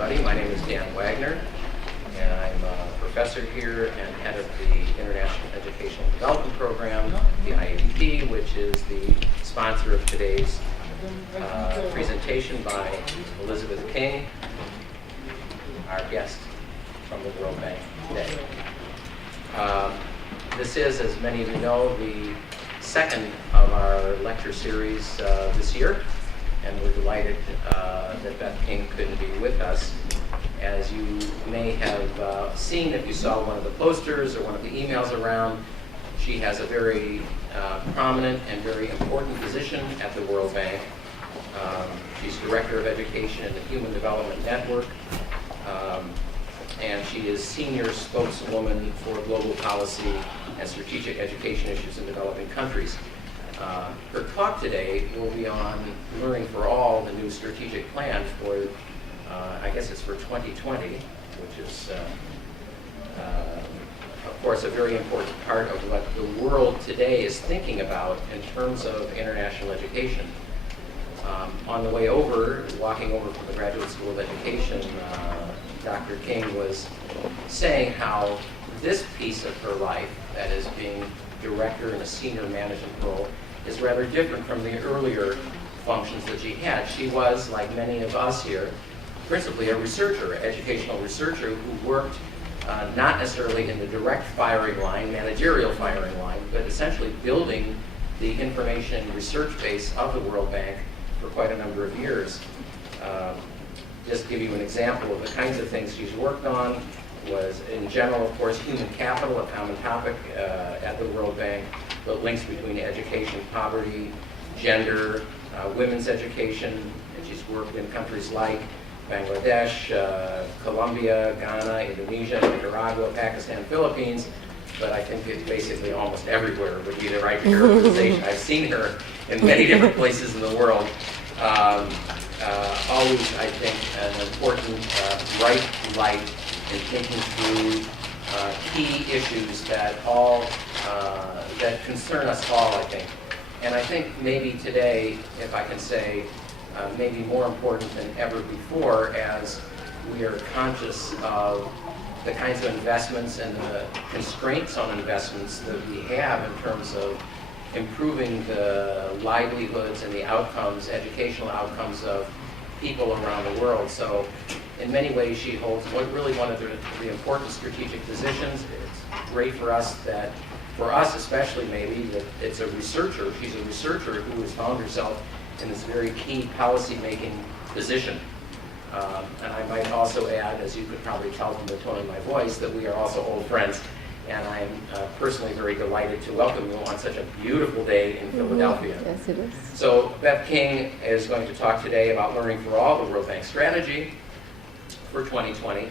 everybody. My name is Dan Wagner, and I'm a professor here and head of the International Educational Development Program, the IEDP, which is the sponsor of today's presentation by Elizabeth King, our guest from the World Bank today. This is, as many of you know, the second of our lecture series this year, and we're delighted that Beth King couldn't be with us. As you may have seen if you saw one of the posters or one of the emails around, she has a very prominent and very important position at the World Bank. She's Director of Education in the Human Development Network, and she is Senior Spokeswoman for Global Policy and Strategic Education Issues in Developing Countries. Her talk today will be on Learning for All, the new strategic plan for, I guess it's for 2020, which is, of course, a very important part of what the world today is thinking about in terms of international education. On the way over, walking over from the Graduate School of Education, Dr. King was saying how this piece of her life, that is being director in a senior management role, is rather different from the earlier functions that she had. She was, like many of us here, principally a researcher, educational researcher who worked not necessarily in the direct firing line, managerial firing line, but essentially building the information research base of the World Bank for quite a number of years. Just to give you an example of the kinds of things she's worked on was, in general, of course, human capital, a common topic at the World Bank, the links between education, poverty, gender, women's education, and she's worked in countries like Bangladesh, Colombia, Ghana, Indonesia, Nicaragua, Pakistan, Philippines, but I think it's basically almost everywhere would be the right characterization. I've seen her in many different places in the world. Always, I think, an important bright light in thinking through key issues that that concern us all, I think. And I think maybe today, if I can say, maybe more important than ever before, as we are conscious of the kinds of investments and the constraints on investments that we have in terms of improving the livelihoods and the outcomes, educational outcomes of people around the world. So in many ways, she holds really one of the important strategic positions. It's great for us that, for us especially maybe, that it's a researcher. She's a researcher who has found herself in this very key policy-making position. And I might also add, as you could probably tell from the tone of my voice, that we are also old friends. And I am personally very delighted to welcome you on such a beautiful day in Philadelphia. Yes, it is. So Beth King is going to talk today about Learning for All, the World Bank strategy for 2020.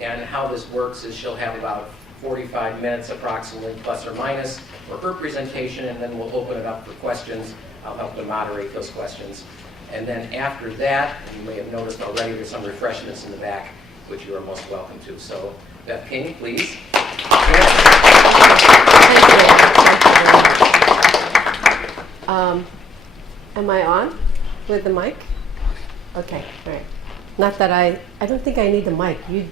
And how this works is she'll have about 45 minutes approximately, plus or minus, for her presentation, and then we'll open it up for questions. I'll help to moderate those questions. And then after that, you may have noticed already, there's some refreshments in the back, which you are most welcome to. So Beth King, please. Am I on with the mic? Okay, all right. Not that I don't think I need the mic. We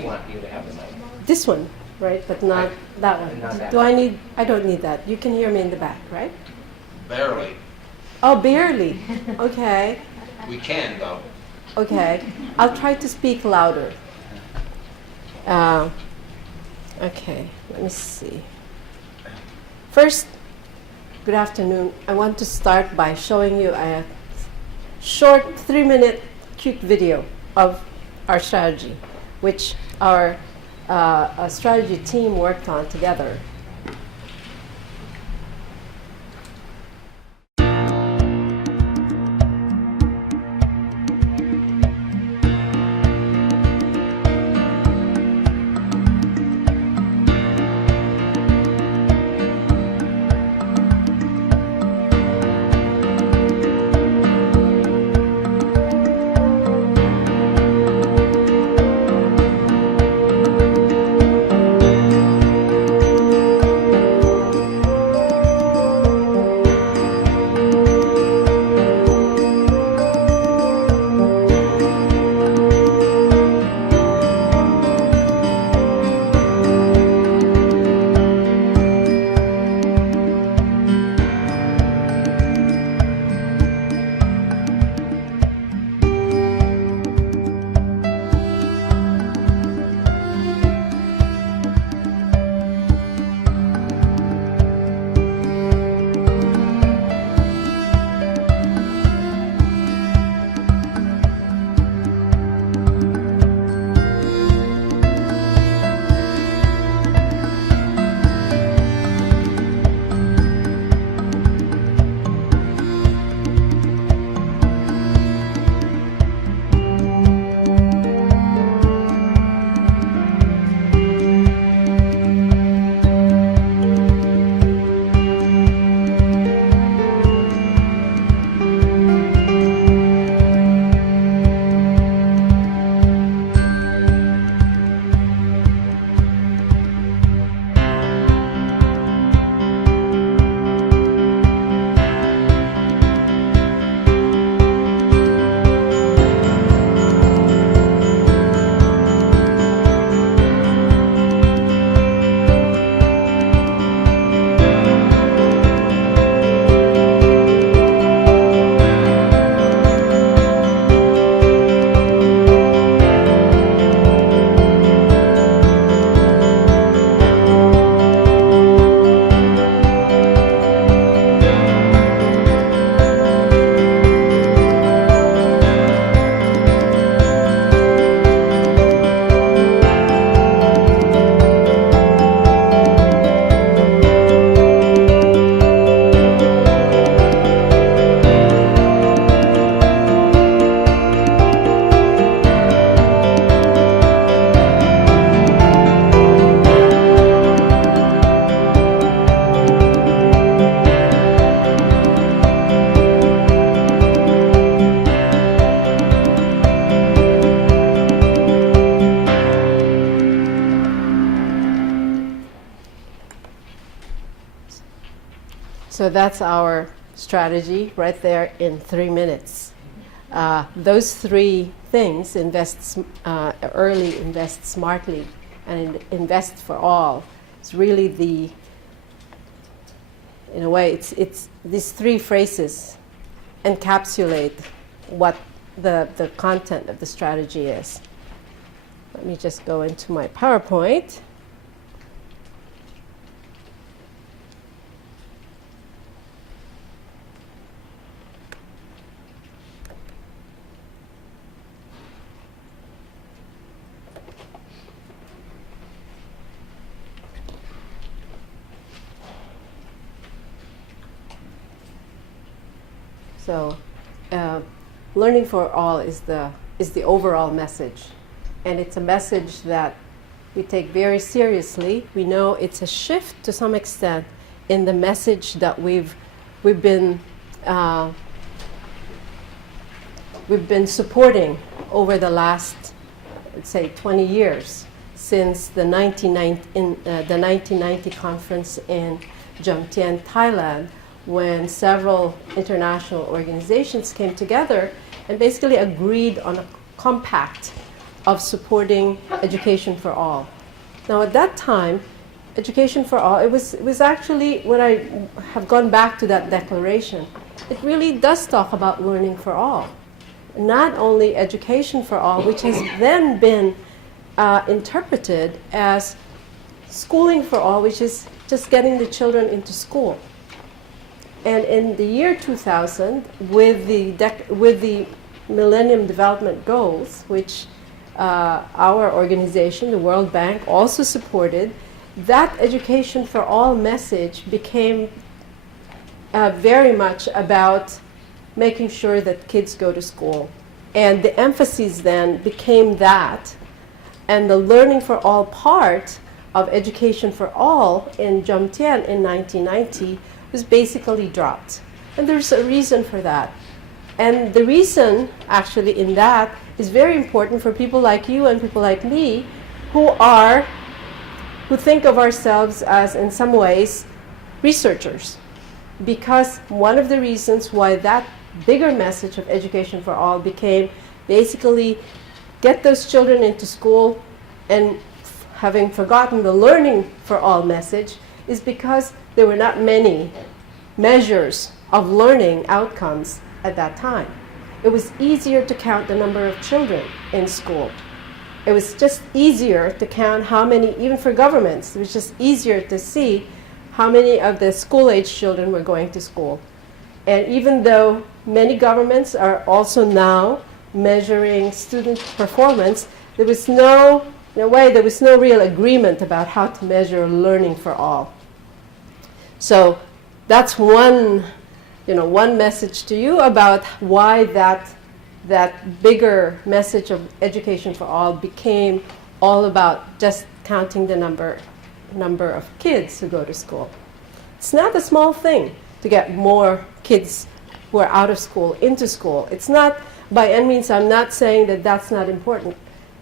want you to have the mic. This one, right? But not that one. Not that Do I need? I don't need that. You can hear me in the back, right? Barely. Oh, barely. Okay. We can, though. Okay. I'll try to speak louder. Okay, let me see. First, good afternoon. I want to start by showing you a short 3-minute cute video of our strategy, which our strategy team worked on together. So that's our strategy right there in 3 minutes. Those three things, early, invest smartly, and invest for all, it's really the, in a way, it's these three phrases encapsulate what the content of the strategy is. Let me just go into my PowerPoint. So, learning for all is the overall message, and it's a message that we take very seriously. We know it's a shift to some extent in the message that we've been supporting over the last, let's say, 20 years, since the 1990 conference in Jomtien, Thailand, when several international organizations came together and basically agreed on a compact of supporting education for all. Now, at that time, education for all, it was actually, when I have gone back to that declaration, it really does talk about learning for all. Not only education for all, which has then been interpreted as schooling for all, which is just getting the children into school. And in the year 2000, with the Millennium Development Goals, which our organization, the World Bank, also supported, that education for all message became very much about making sure that kids go to school. And the emphasis then became that, and the learning for all part of education for all in Jomtien in 1990 was basically dropped. And there's a reason for that. And the reason, actually, in that is very important for people like you and people like me who think of ourselves as, in some ways, researchers. Because one of the reasons why that bigger message of education for all became basically get those children into school, and having forgotten the learning for all message, is because there were not many measures of learning outcomes at that time. It was easier to count the number of children in school. It was just easier to count how many, even for governments, it was just easier to see how many of the school-age children were going to school. And even though many governments are also now measuring student performance, there was no real agreement about how to measure learning for all. So that's one message to you about why that bigger message of education for all became all about just counting the number of kids who go to school. It's not a small thing to get more kids who are out of school into school. It's not, by any means, I'm not saying that that's not important.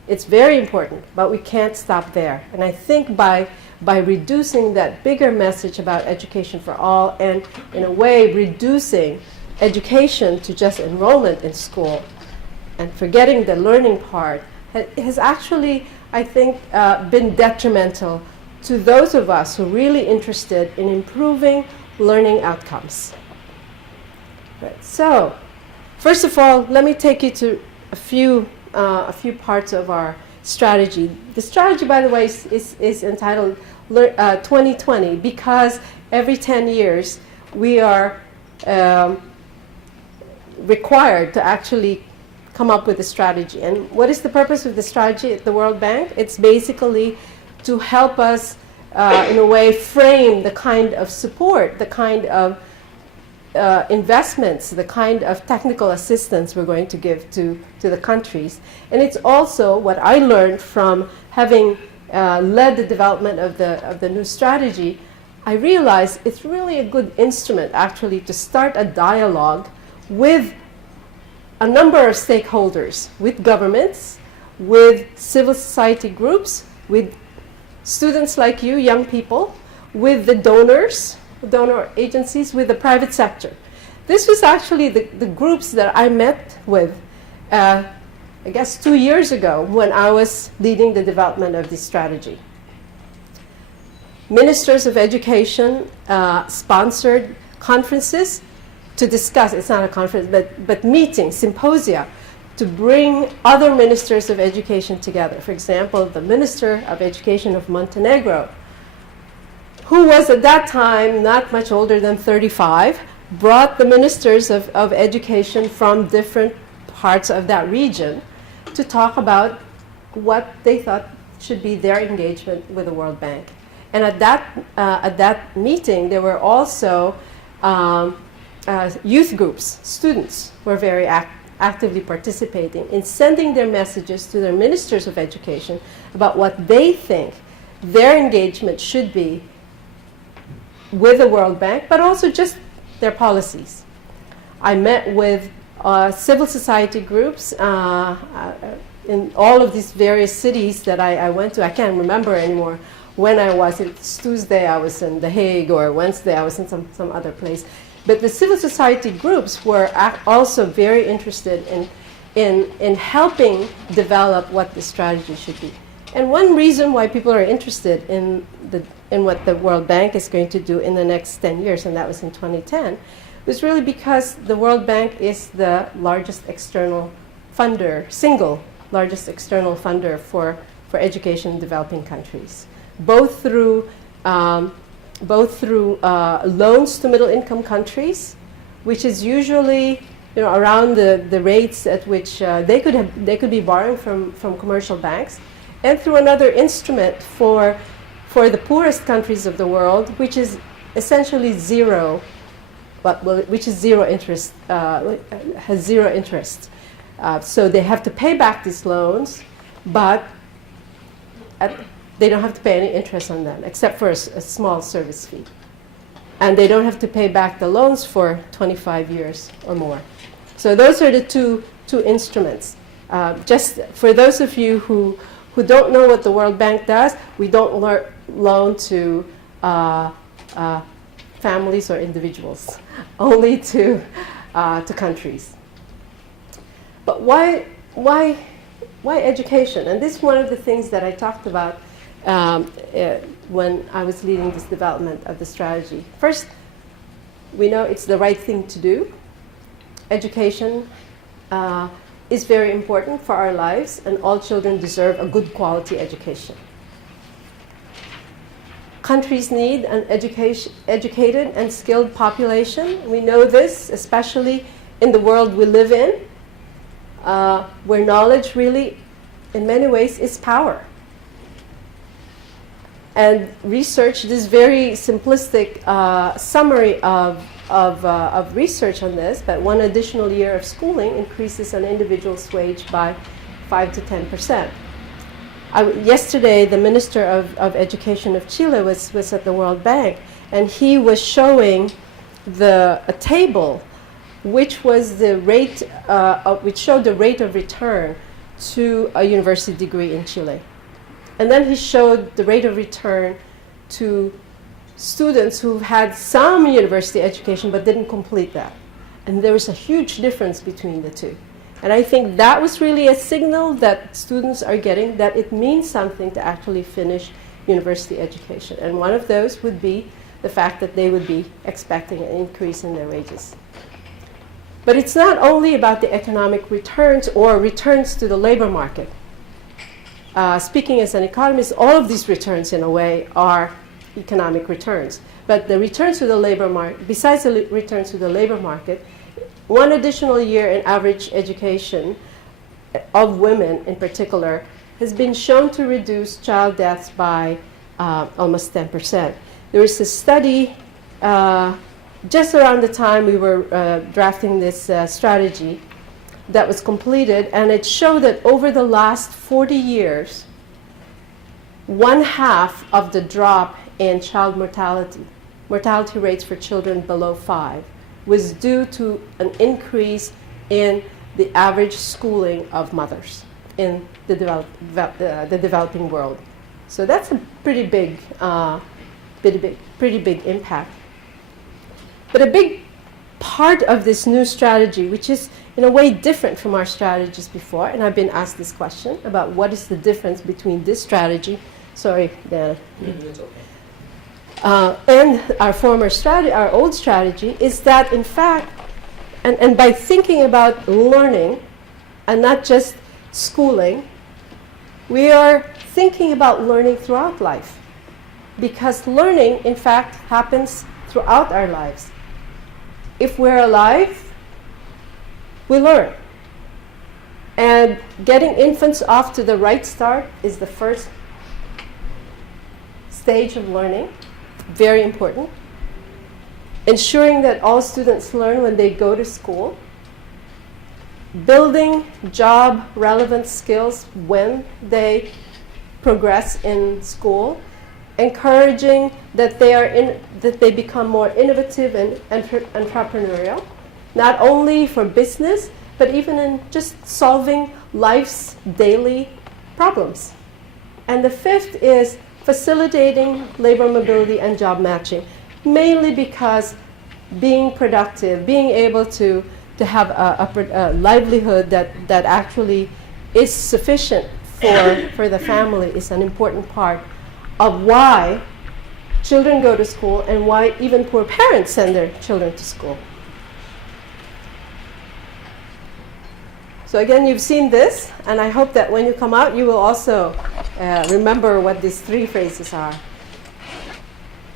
It's very important, but we can't stop there. And I think by reducing that bigger message about education for all, and in a way reducing education to just enrollment in school and forgetting the learning part, has actually, I think, been detrimental to those of us who are really interested in improving learning outcomes. Right. So, first of all, let me take you to a few parts of our strategy. The strategy, by the way, is entitled 2020 because every 10 years we are required to actually come up with a strategy. And what is the purpose of the strategy at the World Bank? It's basically to help us, in a way, frame the kind of support, the kind of investments, the kind of technical assistance we're going to give to the countries. And it's also what I learned from having led the development of the new strategy. I realized it's really a good instrument, actually, to start a dialogue with a number of stakeholders, with governments, with civil society groups, with students like you, young people, with the donors, donor agencies with the private sector. This was actually the groups that I met with, I guess 2 years ago when I was leading the development of this strategy. Ministers of education sponsored conferences to discuss, it's not a conference, but meetings, symposia, to bring other ministers of education together. For example, the Minister of Education of Montenegro, who was at that time not much older than 35, brought the ministers of education from different parts of that region to talk about what they thought should be their engagement with the World Bank. And at that meeting, there were also youth groups, students were very actively participating in sending their messages to their ministers of education about what they think their engagement should be with the World Bank, but also just their policies. I met with civil society groups in all of these various cities that I went to. I can't remember anymore when I was. It's Tuesday I was in The Hague, or Wednesday I was in some other place. But the civil society groups were also very interested in helping develop what the strategy should be. And one reason why people are interested in what the World Bank is going to do in the next 10 years, and that was in 2010, was really because the World Bank is the largest external funder, single largest external funder for education in developing countries, both through loans to middle-income countries, which is usually around the rates at which they could be borrowing from commercial banks, and through another instrument for the poorest countries of the world, which is essentially zero, which is zero interest, has zero interest. So they have to pay back these loans, but they don't have to pay any interest on them, except for a small service fee. And they don't have to pay back the loans for 25 years or more. So those are the two instruments. Just for those of you who don't know what the World Bank does, we don't loan to families or individuals, only to countries. But why education? And this is one of the things that I talked about when I was leading this development of the strategy. First, we know it's the right thing to do. Education is very important for our lives, and all children deserve a good quality education. Countries need an educated and skilled population. We know this, especially in the world we live in, where knowledge really, in many ways, is power. And research, this very simplistic summary of research on this, but one additional year of schooling increases an individual's wage by 5 to 10%. Yesterday, the Minister of Education of Chile was at the World Bank, and he was showing a table which was the rate, which showed the rate of return to a university degree in Chile. And then he showed the rate of return to students who had some university education but didn't complete that. And there was a huge difference between the two. And I think that was really a signal that students are getting, that it means something to actually finish university education. And one of those would be the fact that they would be expecting an increase in their wages. But it's not only about the economic returns or returns to the labor market. Speaking as an economist, all of these returns, in a way, are economic returns. But the returns to the labor market, besides the returns to the labor market, one additional year in average education of women in particular has been shown to reduce child deaths by almost 10%. There was a study just around the time we were drafting this strategy that was completed, and it showed that over the last 40 years, 1/2 of the drop in child mortality rates for children below 5, was due to an increase in the average schooling of mothers in the developing world. So that's a pretty big impact. But a big part of this new strategy, which is in a way different from our strategies before, and I've been asked this question about what is the difference between this strategy, sorry, Dan, It's okay. and our former strategy, our old strategy, is that in fact, and by thinking about learning and not just schooling, we are thinking about learning throughout life. Because learning, in fact, happens throughout our lives. If we're alive, we learn. And getting infants off to the right start is the first stage of learning. Very important. Ensuring that all students learn when they go to school. Building job-relevant skills when they progress in school. Encouraging that they become more innovative and entrepreneurial, not only for business, but even in just solving life's daily problems. And the fifth is facilitating labor mobility and job matching, mainly because being productive, being able to have a livelihood that actually is sufficient for the family is an important part of why children go to school and why even poor parents send their children to school. So again, you've seen this, and I hope that when you come out, you will also remember what these three phrases are.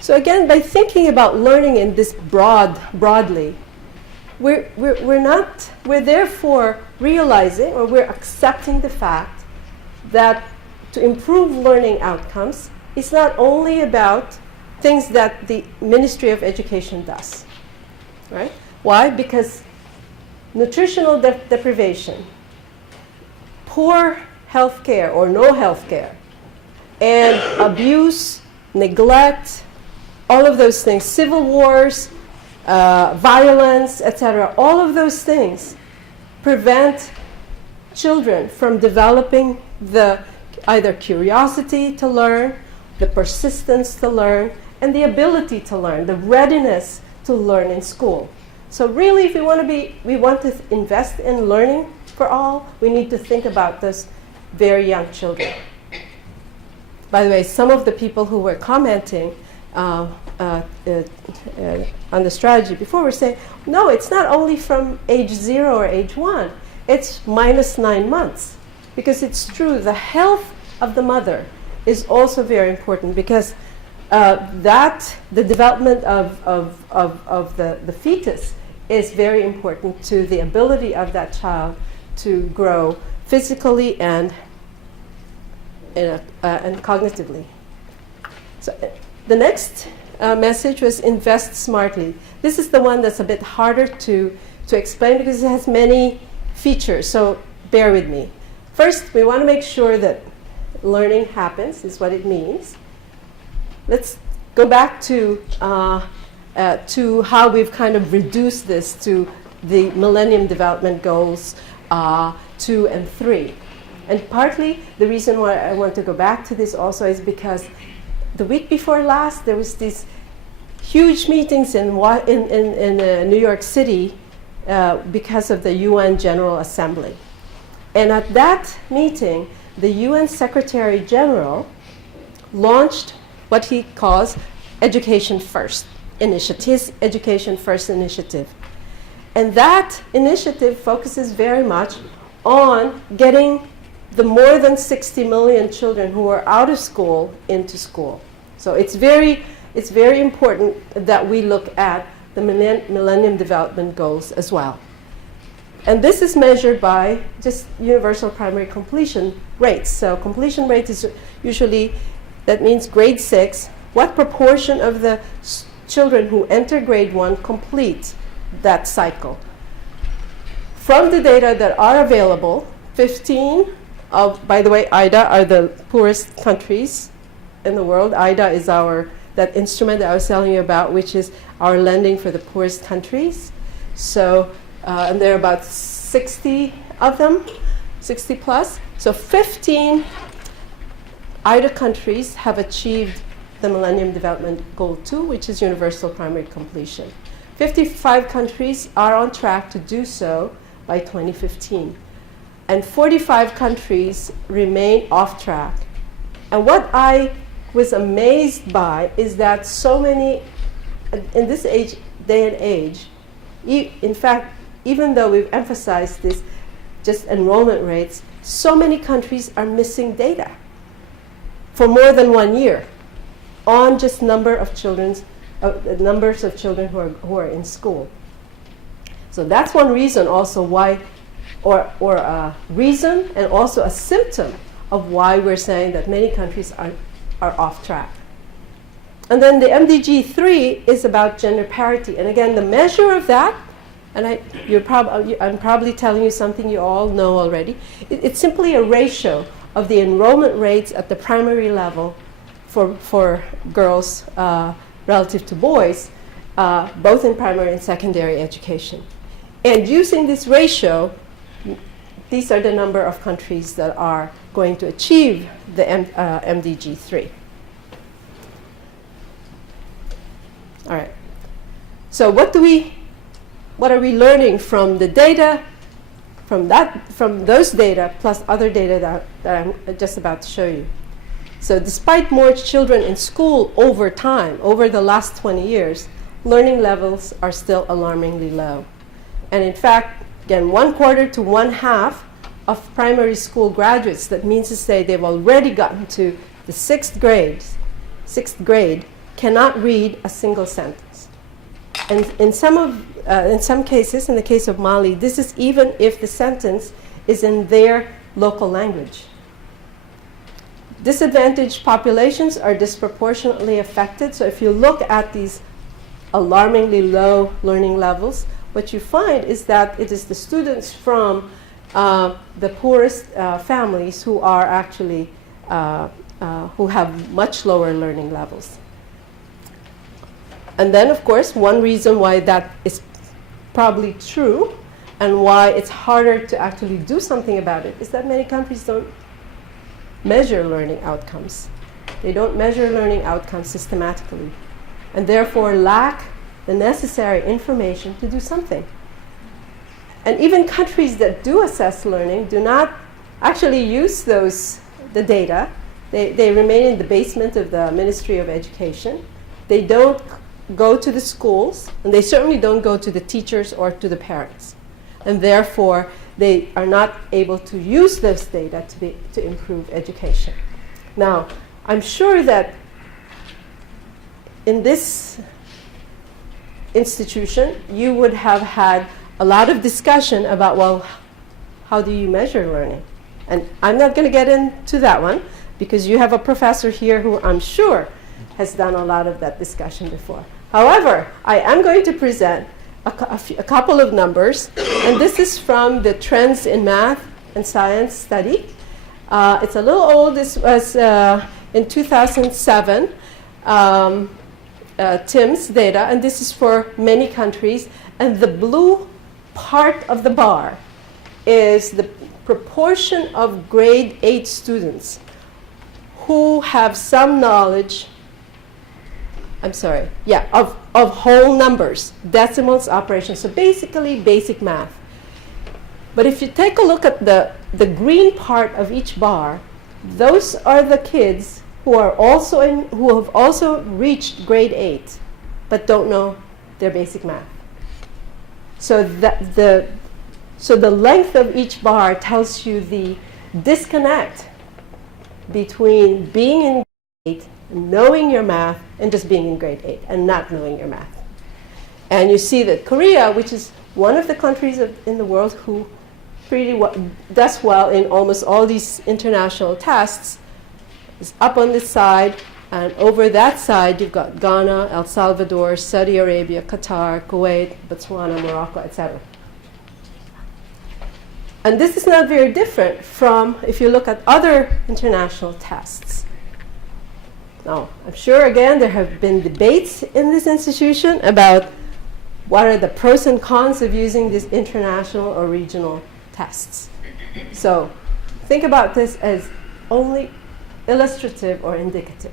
So again, by thinking about learning in this broadly, we're therefore realizing, or we're accepting the fact that to improve learning outcomes, it's not only about things that the Ministry of Education does, right? Why? Because nutritional deprivation, poor health care or no health care, and abuse, neglect, all of those things, civil wars, violence, etc., all of those things prevent children from developing the either curiosity to learn, the persistence to learn, and the ability to learn, the readiness to learn in school. So really, if we want to invest in learning for all, we need to think about those very young children. By the way, some of the people who were commenting on the strategy before were saying, no, it's not only from age 0 or age 1, it's minus 9 months. Because it's true, the health of the mother is also very important, because the development of the fetus is very important to the ability of that child to grow physically and cognitively. So the next message was invest smartly. This is the one that's a bit harder to explain because it has many features, so bear with me. First, we want to make sure that learning happens, is what it means. Let's go back to how we've kind of reduced this to the Millennium Development Goals 2 and 3. And partly the reason why I want to go back to this also is because the week before last there was these huge meetings in New York City because of the UN General Assembly. And at that meeting, the UN Secretary General launched what he calls Education First Initiative, his Education First initiative. And that initiative focuses very much on getting the more than 60 million children who are out of school into school. So it's very important that we look at the Millennium Development Goals as well. And this is measured by just universal primary completion rates. So completion rate is usually, that means grade 6, what proportion of the children who enter grade 1 complete that cycle. From the data that are available, 15 of, by the way, IDA are the poorest countries in the world. IDA is that instrument that I was telling you about, which is our lending for the poorest countries. So, and there are about 60 of them, 60 plus. So 15 IDA countries have achieved the Millennium Development Goal 2, which is universal primary completion. 55 countries are on track to do so by 2015. And 45 countries remain off track. And what I was amazed by is that so many, in this day and age, in fact, even though we've emphasized this, just enrollment rates, so many countries are missing data for more than 1 year on just numbers of children who are in school. So that's one reason also why, or a reason and also a symptom of why we're saying that many countries are off track. And then the MDG 3 is about gender parity. And again, the measure of that, and I'm probably telling you something you all know already, it's simply a ratio of the enrollment rates at the primary level for girls relative to boys, both in primary and secondary education. And using this ratio, these are the number of countries that are going to achieve the MDG 3. All right. So what are we learning from the data, from those data, plus other data that I'm just about to show you? So despite more children in school over time, over the last 20 years, learning levels are still alarmingly low. And in fact, again, 1/4 to 1/2 of primary school graduates, that means to say they've already gotten to the sixth grade, cannot read a single sentence. And in some cases, in the case of Mali, this is even if the sentence is in their local language. Disadvantaged populations are disproportionately affected. So if you look at these alarmingly low learning levels, what you find is that it is the students from the poorest families who are actually who have much lower learning levels. And then, of course, one reason why that is probably true and why it's harder to actually do something about it is that many countries don't measure learning outcomes. They don't measure learning outcomes systematically and therefore lack the necessary information to do something. And even countries that do assess learning do not actually use the data. They remain in the basement of the Ministry of Education. They don't go to the schools, and they certainly don't go to the teachers or to the parents. And therefore, they are not able to use those data to improve education. Now, I'm sure that in this institution, you would have had a lot of discussion about, well, how do you measure learning? And I'm not going to get into that one, because you have a professor here who I'm sure has done a lot of that discussion before. However, I am going to present a couple of numbers, and this is from the Trends in Math and Science study. It's a little old. This was in 2007, TIMSS data, and this is for many countries. And the blue part of the bar is the proportion of grade 8 students who have some knowledge, of whole numbers, decimals, operations. So basically basic math. But if you take a look at the green part of each bar, those are the kids who have also reached grade 8, but don't know their basic math. So the length of each bar tells you the disconnect between being in grade 8, knowing your math, and just being in grade 8 and not knowing your math. And you see that Korea, which is one of the countries in the world who does well in almost all these international tests, is up on this side, and over that side you've got Ghana, El Salvador, Saudi Arabia, Qatar, Kuwait, Botswana, Morocco, etc. And this is not very different from if you look at other international tests. Now, I'm sure, again, there have been debates in this institution about what are the pros and cons of using these international or regional tests. So think about this as only illustrative or indicative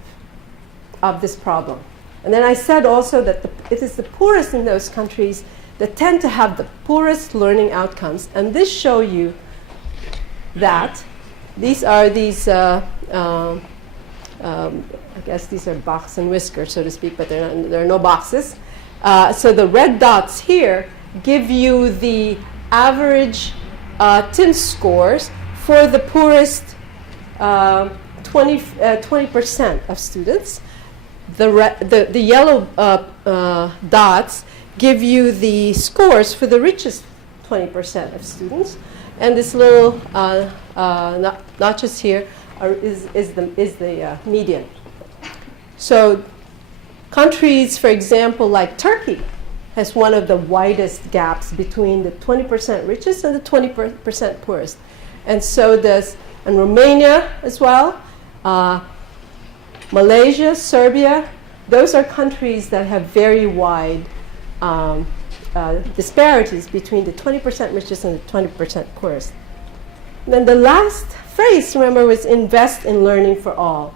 of this problem. And then I said also that it is the poorest in those countries that tend to have the poorest learning outcomes. And this shows you that these are I guess these are box and whisker, so to speak, but there are no boxes. So the red dots here give you the average TIMSS scores for the poorest 20% of students. The yellow dots give you the scores for the richest 20% of students. And this little notches here is the median. So countries, for example, like Turkey, has one of the widest gaps between the 20% richest and the 20% poorest. And so does and Romania as well. Malaysia, Serbia, those are countries that have very wide disparities between the 20% richest and the 20% poorest. And then the last phrase, remember, was invest in learning for all.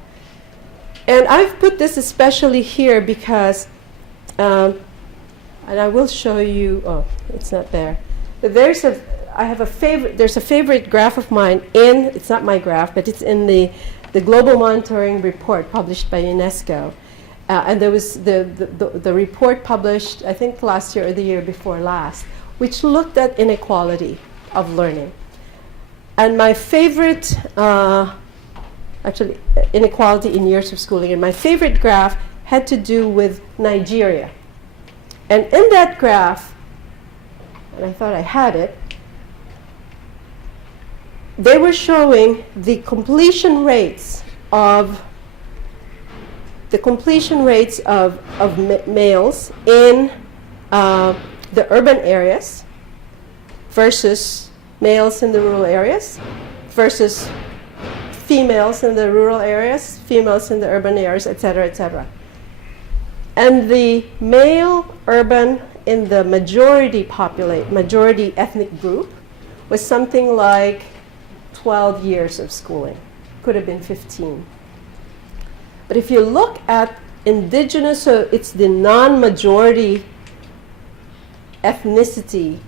And I've put this especially here because, and I will show you, oh, it's not there. But there's a favorite graph of mine it's not my graph, but it's in the Global Monitoring Report published by UNESCO. And there was the report published, I think last year or the year before last, which looked at inequality of learning. And my favorite, actually inequality in years of schooling, and my favorite graph had to do with Nigeria. And in that graph, and I thought I had it, they were showing the completion rates of males in the urban areas versus males in the rural areas versus females in the rural areas, females in the urban areas, et cetera, et cetera. And the male urban in the majority ethnic group was something like 12 years of schooling. Could have been 15. But if you look at indigenous, so it's the non-majority ethnicity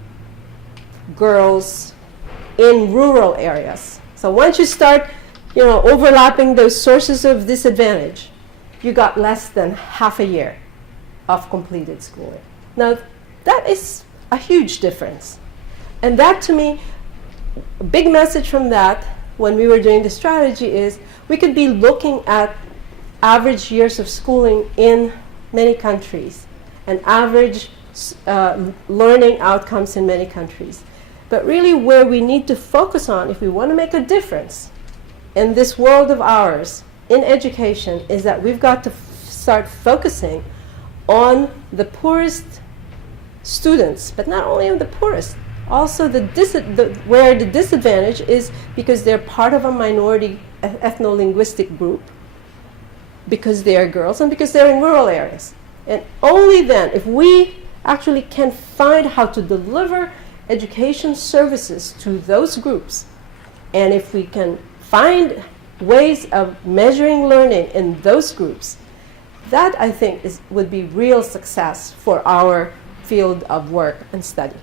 girls in rural areas. So once you start, overlapping those sources of disadvantage, you got less than half a year of completed schooling. Now, that is a huge difference. And that, to me, a big message from that, when we were doing the strategy, is we could be looking at average years of schooling in many countries and average learning outcomes in many countries. But really where we need to focus on, if we want to make a difference in this world of ours in education, is that we've got to start focusing on the poorest students, but not only on the poorest, also where the disadvantage is because they're part of a minority ethno-linguistic group, because they are girls and because they're in rural areas. And only then, if we actually can find how to deliver education services to those groups, and if we can find ways of measuring learning in those groups, that I think would be real success for our field of work and study.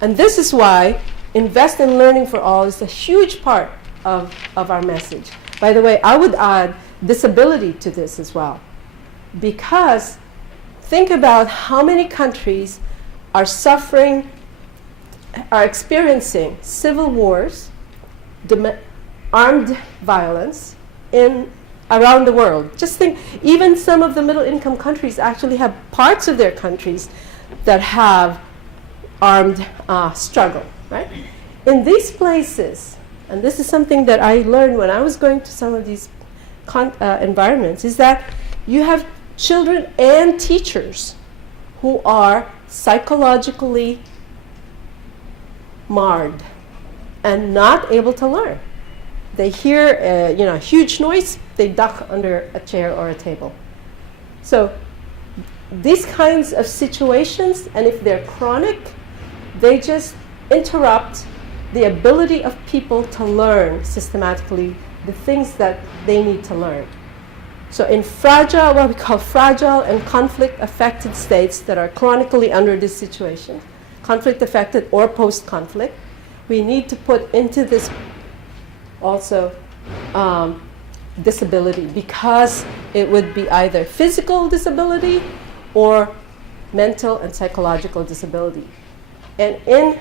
And this is why invest in learning for all is a huge part of our message. By the way, I would add disability to this as well, because think about how many countries are experiencing civil wars, armed violence around the world. Just think, even some of the middle-income countries actually have parts of their countries that have armed struggle, right? In these places, and this is something that I learned when I was going to some of these environments, is that you have children and teachers who are psychologically marred and not able to learn. They hear a huge noise, they duck under a chair or a table. So these kinds of situations, and if they're chronic, they just interrupt the ability of people to learn systematically the things that they need to learn. So in fragile, what we call fragile and conflict-affected states that are chronically under this situation, conflict-affected or post-conflict, we need to put into this also disability, because it would be either physical disability or mental and psychological disability. And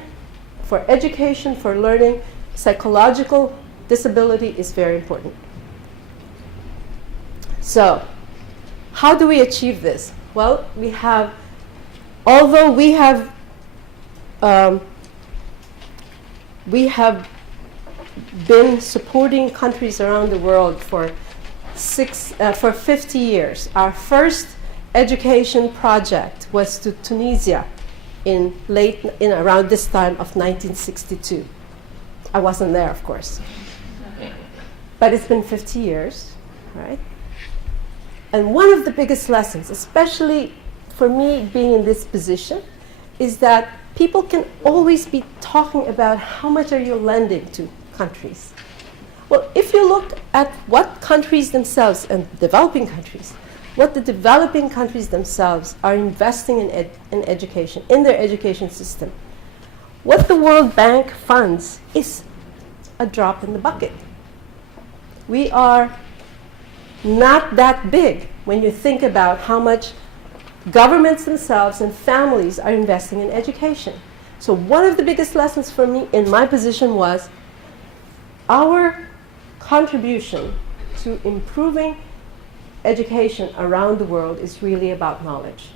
for education, for learning, psychological disability is very important. So, how do we achieve this? Well, although we have been supporting countries around the world for 50 years. Our first education project was to Tunisia in around this time of 1962. I wasn't there, of course. But it's been 50 years, right? And one of the biggest lessons, especially for me being in this position, is that people can always be talking about how much are you lending to countries. Well, if you look at what countries themselves, and developing countries, what the developing countries themselves are investing in education, in their education system, what the World Bank funds is a drop in the bucket. We are not that big when you think about how much governments themselves and families are investing in education. So one of the biggest lessons for me in my position was our contribution to improving education around the world is really about knowledge.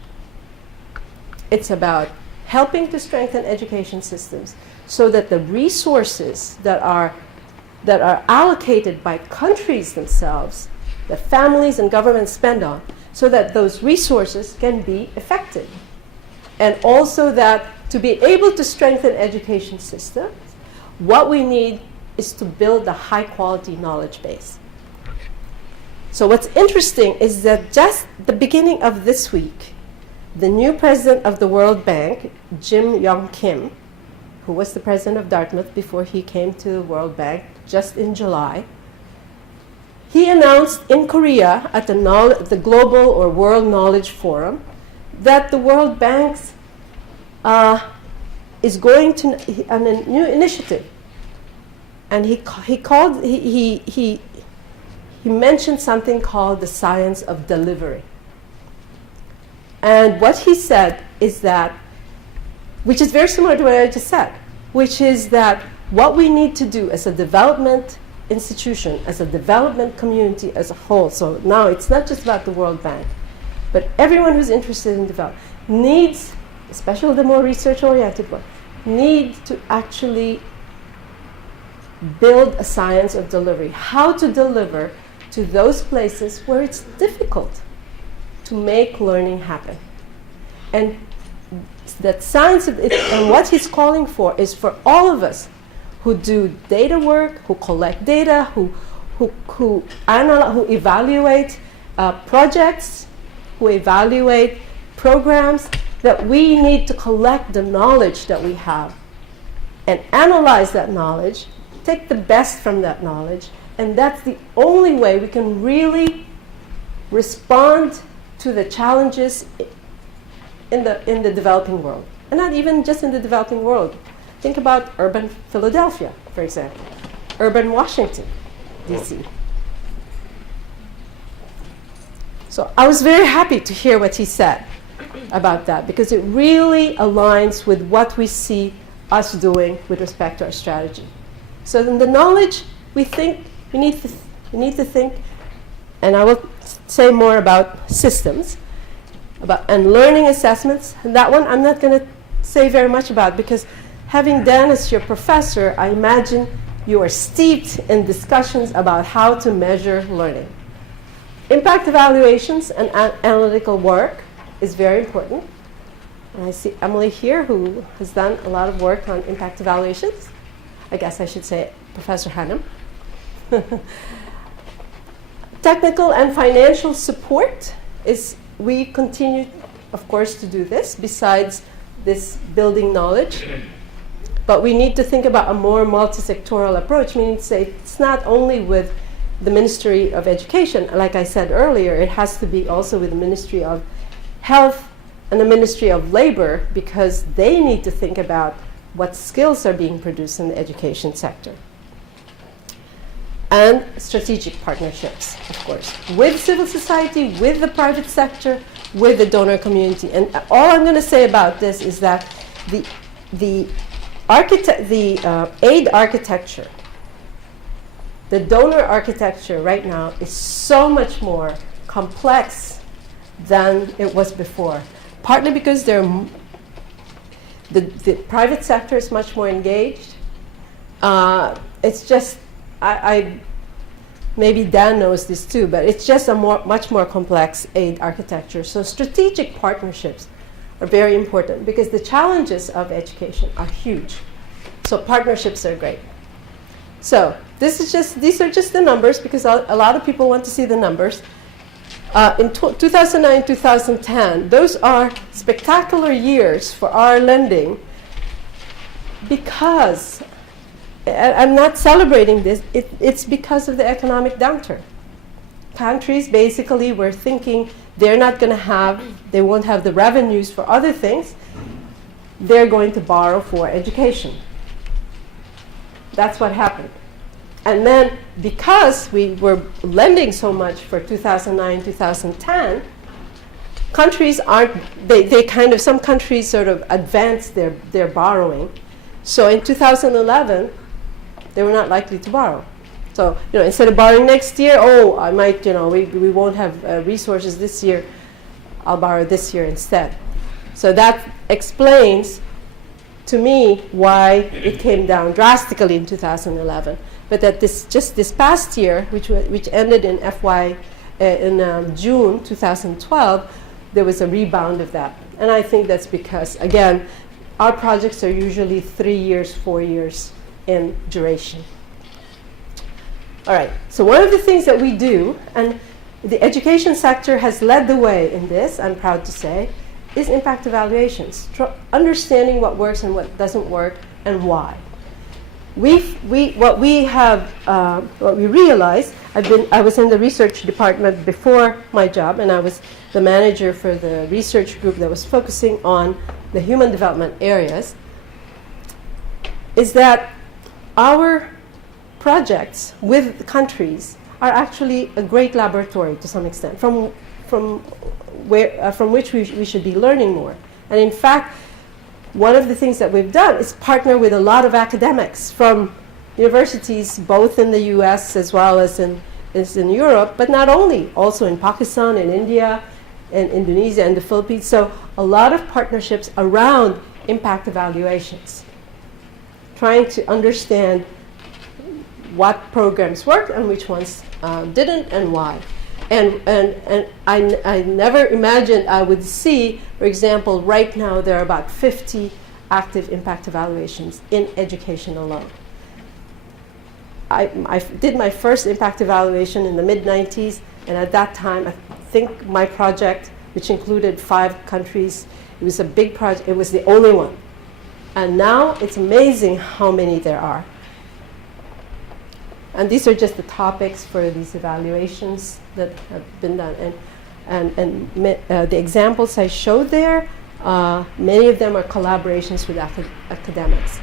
It's about helping to strengthen education systems so that the resources that are allocated by countries themselves, that families and governments spend on, so that those resources can be effective. And also that to be able to strengthen education systems, what we need is to build a high-quality knowledge base. So what's interesting is that just the beginning of this week, the new president of the World Bank, Jim Yong Kim, who was the president of Dartmouth before he came to the World Bank just in July, he announced in Korea at the Global or World Knowledge Forum that the World Bank is going to on a new initiative, and he mentioned something called the science of delivery. And what he said is that, which is very similar to what I just said, which is that what we need to do as a development institution, as a development community as a whole, so now it's not just about the World Bank, but everyone who's interested in development needs, especially the more research-oriented one, need to actually build a science of delivery, how to deliver to those places where it's difficult to make learning happen. And that science, and what he's calling for is for all of us who do data work, who collect data, who evaluate projects, who evaluate programs, that we need to collect the knowledge that we have and analyze that knowledge, take the best from that knowledge, and that's the only way we can really respond to the challenges in the developing world. And not even just in the developing world. Think about urban Philadelphia, for example, urban Washington, D.C. So I was very happy to hear what he said about that, because it really aligns with what we see us doing with respect to our strategy. So in the knowledge, we need to think, and I will say more about systems, and learning assessments. And that one I'm not going to say very much about, because having Dan as your professor, I imagine you are steeped in discussions about how to measure learning. Impact evaluations and analytical work is very important. And I see Emily here, who has done a lot of work on impact evaluations. I guess I should say Professor Hannum. Technical and financial support is, we continue, of course, to do this, besides this building knowledge. But we need to think about a more multi-sectoral approach, meaning to say it's not only with the Ministry of Education. Like I said earlier, it has to be also with the Ministry of Health and the Ministry of Labor, because they need to think about what skills are being produced in the education sector. And strategic partnerships, of course, with civil society, with the private sector, with the donor community. And all I'm going to say about this is that the aid architecture, the donor architecture right now is so much more complex than it was before. Partly because the private sector is much more engaged. It's just, maybe Dan knows this too, but it's just a much more complex aid architecture. So strategic partnerships are very important because the challenges of education are huge. So partnerships are great. So these are just the numbers, because a lot of people want to see the numbers. In 2009, 2010, those are spectacular years for our lending, because, I'm not celebrating this, it's because of the economic downturn. Countries basically were thinking they won't have the revenues for other things, they're going to borrow for education. That's what happened. And then, because we were lending so much for 2009, 2010, countries some countries sort of advanced their borrowing. So in 2011, they were not likely to borrow. So, instead of borrowing next year, I might, we won't have resources this year, I'll borrow this year instead. So that explains, to me, why it came down drastically in 2011. But that just this past year, which ended in June 2012, there was a rebound of that. And I think that's because, again, our projects are usually 3 years, 4 years in duration. All right, so one of the things that we do, and the education sector has led the way in this, I'm proud to say, is impact evaluations, understanding what works and what doesn't work and why. What we realized, I was in the research department before my job, and I was the manager for the research group that was focusing on the human development areas, is that our projects with countries are actually a great laboratory to some extent, from which we should be learning more. And in fact, one of the things that we've done is partner with a lot of academics from universities, both in the US as well as in Europe, but not only, also in Pakistan, in India, in Indonesia, and the Philippines. So a lot of partnerships around impact evaluations, trying to understand what programs worked and which ones didn't and why. And I never imagined I would see, for example, right now there are about 50 active impact evaluations in education alone. I did my first impact evaluation in the mid-90s, and at that time, I think my project, which included 5 countries, it was a big project, it was the only one. And now it's amazing how many there are. And these are just the topics for these evaluations that have been done. And the examples I showed there, many of them are collaborations with academics.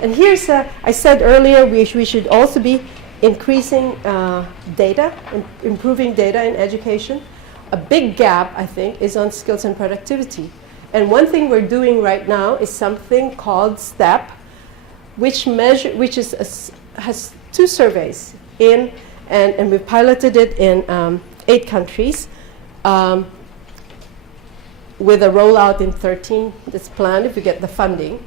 And here's, I said earlier, we should also be increasing data, improving data in education. A big gap, I think, is on skills and productivity. And one thing we're doing right now is something called STEP, which has 2 surveys and we've piloted it in 8 countries with a rollout in 13 that's planned if we get the funding.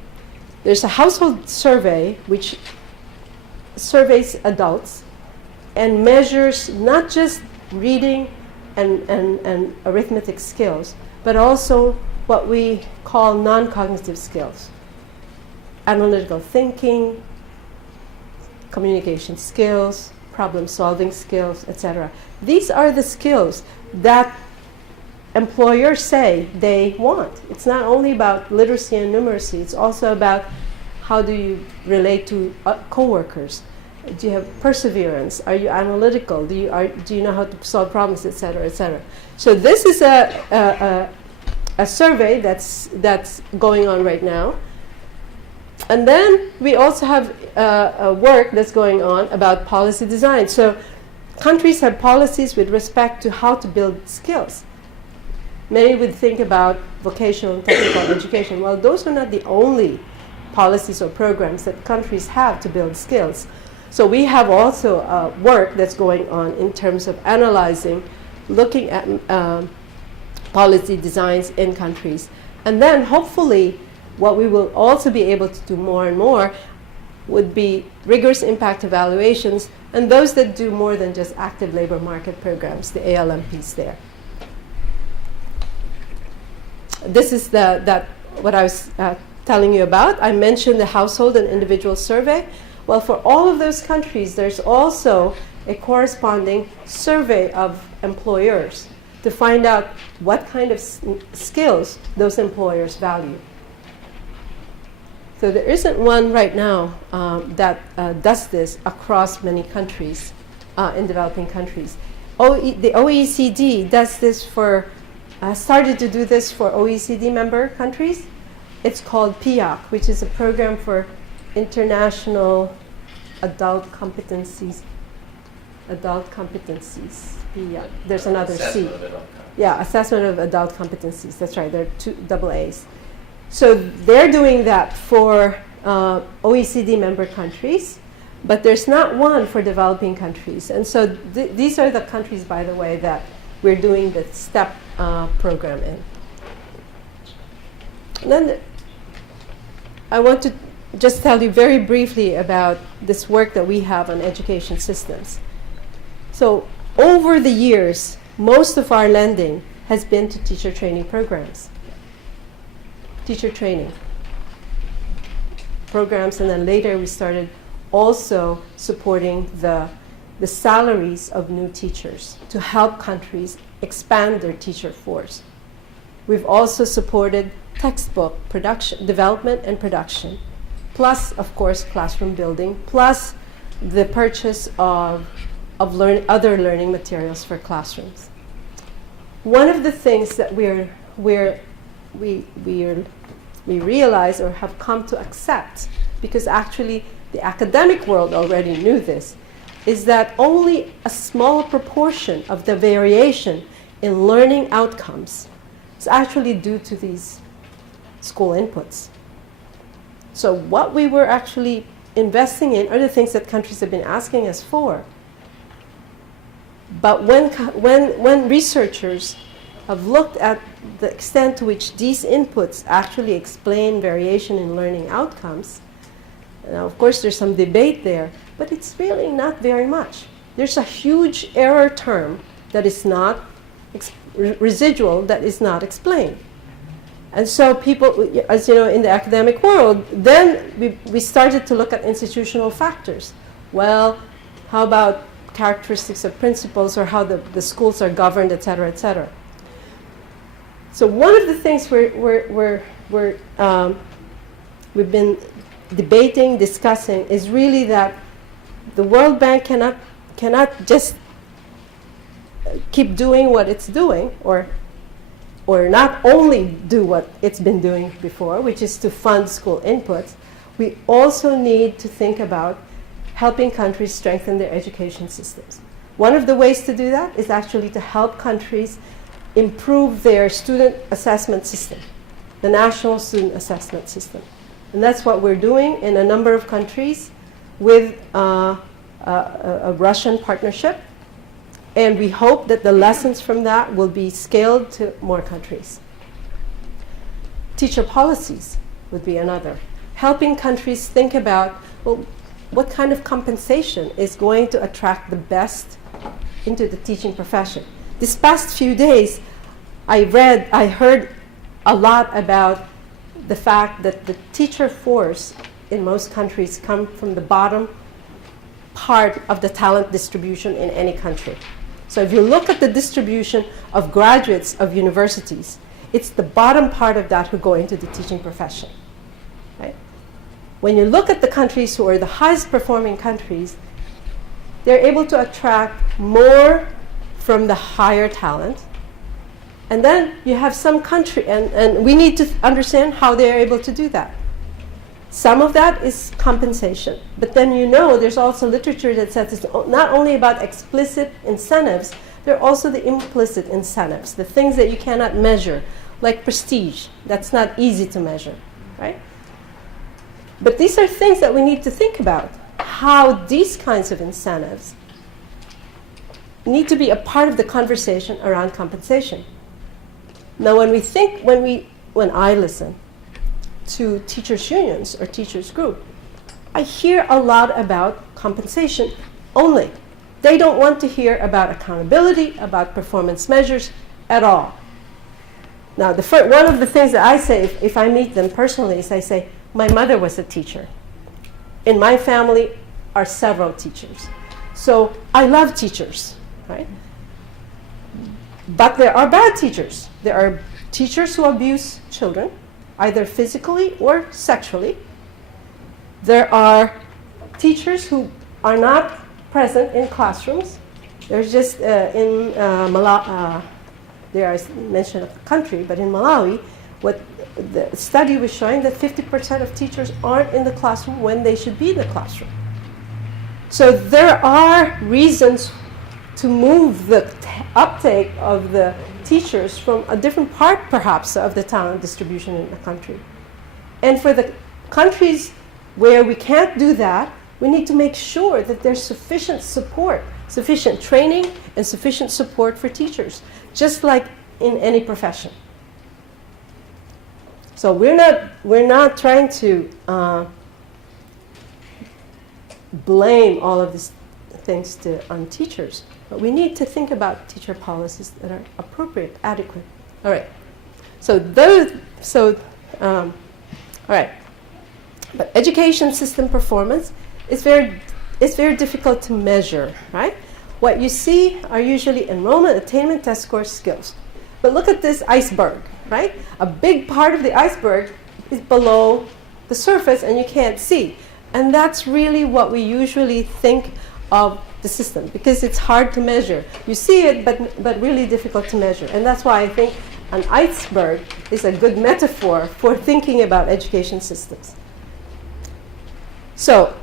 There's a household survey which surveys adults and measures not just reading and arithmetic skills, but also what we call non-cognitive skills. Analytical thinking, communication skills, problem-solving skills, etc. These are the skills that employers say they want. It's not only about literacy and numeracy, it's also about how do you relate to coworkers Do you have perseverance? Are you analytical? Do you know how to solve problems, et cetera, et cetera? So this is a survey that's going on right now. And then we also have work that's going on about policy design. So countries have policies with respect to how to build skills. Many would think about vocational and technical education. Well, those are not the only policies or programs that countries have to build skills. So we have also work that's going on in terms of analyzing, looking at policy designs in countries. And then hopefully what we will also be able to do more and more would be rigorous impact evaluations, and those that do more than just active labor market programs, the ALMPs there. This is what I was telling you about. I mentioned the household and individual survey. Well, for all of those countries, there's also a corresponding survey of employers to find out what kind of skills those employers value. So there isn't one right now that does this across many countries in developing countries. The OECD does this started to do this for OECD member countries. It's called PIAC, which is a program for international adult competencies. PIAC. There's another Assessment C. of adult competence. Yeah, assessment of adult competencies. That's right. There are two double A's. So they're doing that for OECD member countries, but there's not one for developing countries. And so these are the countries, by the way, that we're doing the STEP program in. And then I want to just tell you very briefly about this work that we have on education systems. So over the years, most of our lending has been to teacher training programs. Teacher training programs, and then later we started also supporting the salaries of new teachers to help countries expand their teacher force. We've also supported textbook development and production, plus, of course, classroom building, plus the purchase of other learning materials for classrooms. One of the things that we realize or have come to accept, because actually the academic world already knew this, is that only a small proportion of the variation in learning outcomes is actually due to these school inputs. So what we were actually investing in are the things that countries have been asking us for. But when researchers have looked at the extent to which these inputs actually explain variation in learning outcomes, now of course there's some debate there, but it's really not very much. There's a huge error term that is not residual, that is not explained. And so people, as you know, in the academic world, then we started to look at institutional factors. Well, how about characteristics of principals, or how the schools are governed, et cetera, et cetera. So one of the things we've been debating, discussing, is really that the World Bank cannot just keep doing what it's doing, or not only do what it's been doing before, which is to fund school inputs. We also need to think about helping countries strengthen their education systems. One of the ways to do that is actually to help countries improve their student assessment system, the national student assessment system. And that's what we're doing in a number of countries with a Russian partnership. And we hope that the lessons from that will be scaled to more countries. Teacher policies would be another. Helping countries think about, well, what kind of compensation is going to attract the best into the teaching profession. This past few days, I heard a lot about the fact that the teacher force in most countries come from the bottom part of the talent distribution in any country. So if you look at the distribution of graduates of universities, it's the bottom part of that who go into the teaching profession. Right? When you look at the countries who are the highest performing countries, they're able to attract more from the higher talent. And then you have some country, and we need to understand how they're able to do that. Some of that is compensation. But then there's also literature that says it's not only about explicit incentives, there are also the implicit incentives, the things that you cannot measure, like prestige. That's not easy to measure, right? But these are things that we need to think about, how these kinds of incentives need to be a part of the conversation around compensation. Now, when I listen to teachers' unions or teachers' group, I hear a lot about compensation only. They don't want to hear about accountability, about performance measures at all. Now, one of the things that I say if I meet them personally is I say, my mother was a teacher. In my family are several teachers. So I love teachers, right? But there are bad teachers. There are teachers who abuse children, either physically or sexually. There are teachers who are not present in classrooms. There's just in Malawi, there I mentioned a country, but in Malawi, what the study was showing that 50% of teachers aren't in the classroom when they should be in the classroom. So there are reasons to move the uptake of the teachers from a different part, perhaps, of the talent distribution in the country. And for the countries where we can't do that, we need to make sure that there's sufficient support, sufficient training, and sufficient support for teachers, just like in any profession. So we're not trying to blame all of these things on teachers, but we need to think about teacher policies that are appropriate, adequate. All right. All right. But education system performance is very difficult to measure, right? What you see are usually enrollment, attainment, test scores, skills. But look at this iceberg, right? A big part of the iceberg is below the surface and you can't see. And that's really what we usually think of the system, because it's hard to measure. You see it, but really difficult to measure. And that's why I think an iceberg is a good metaphor for thinking about education systems. So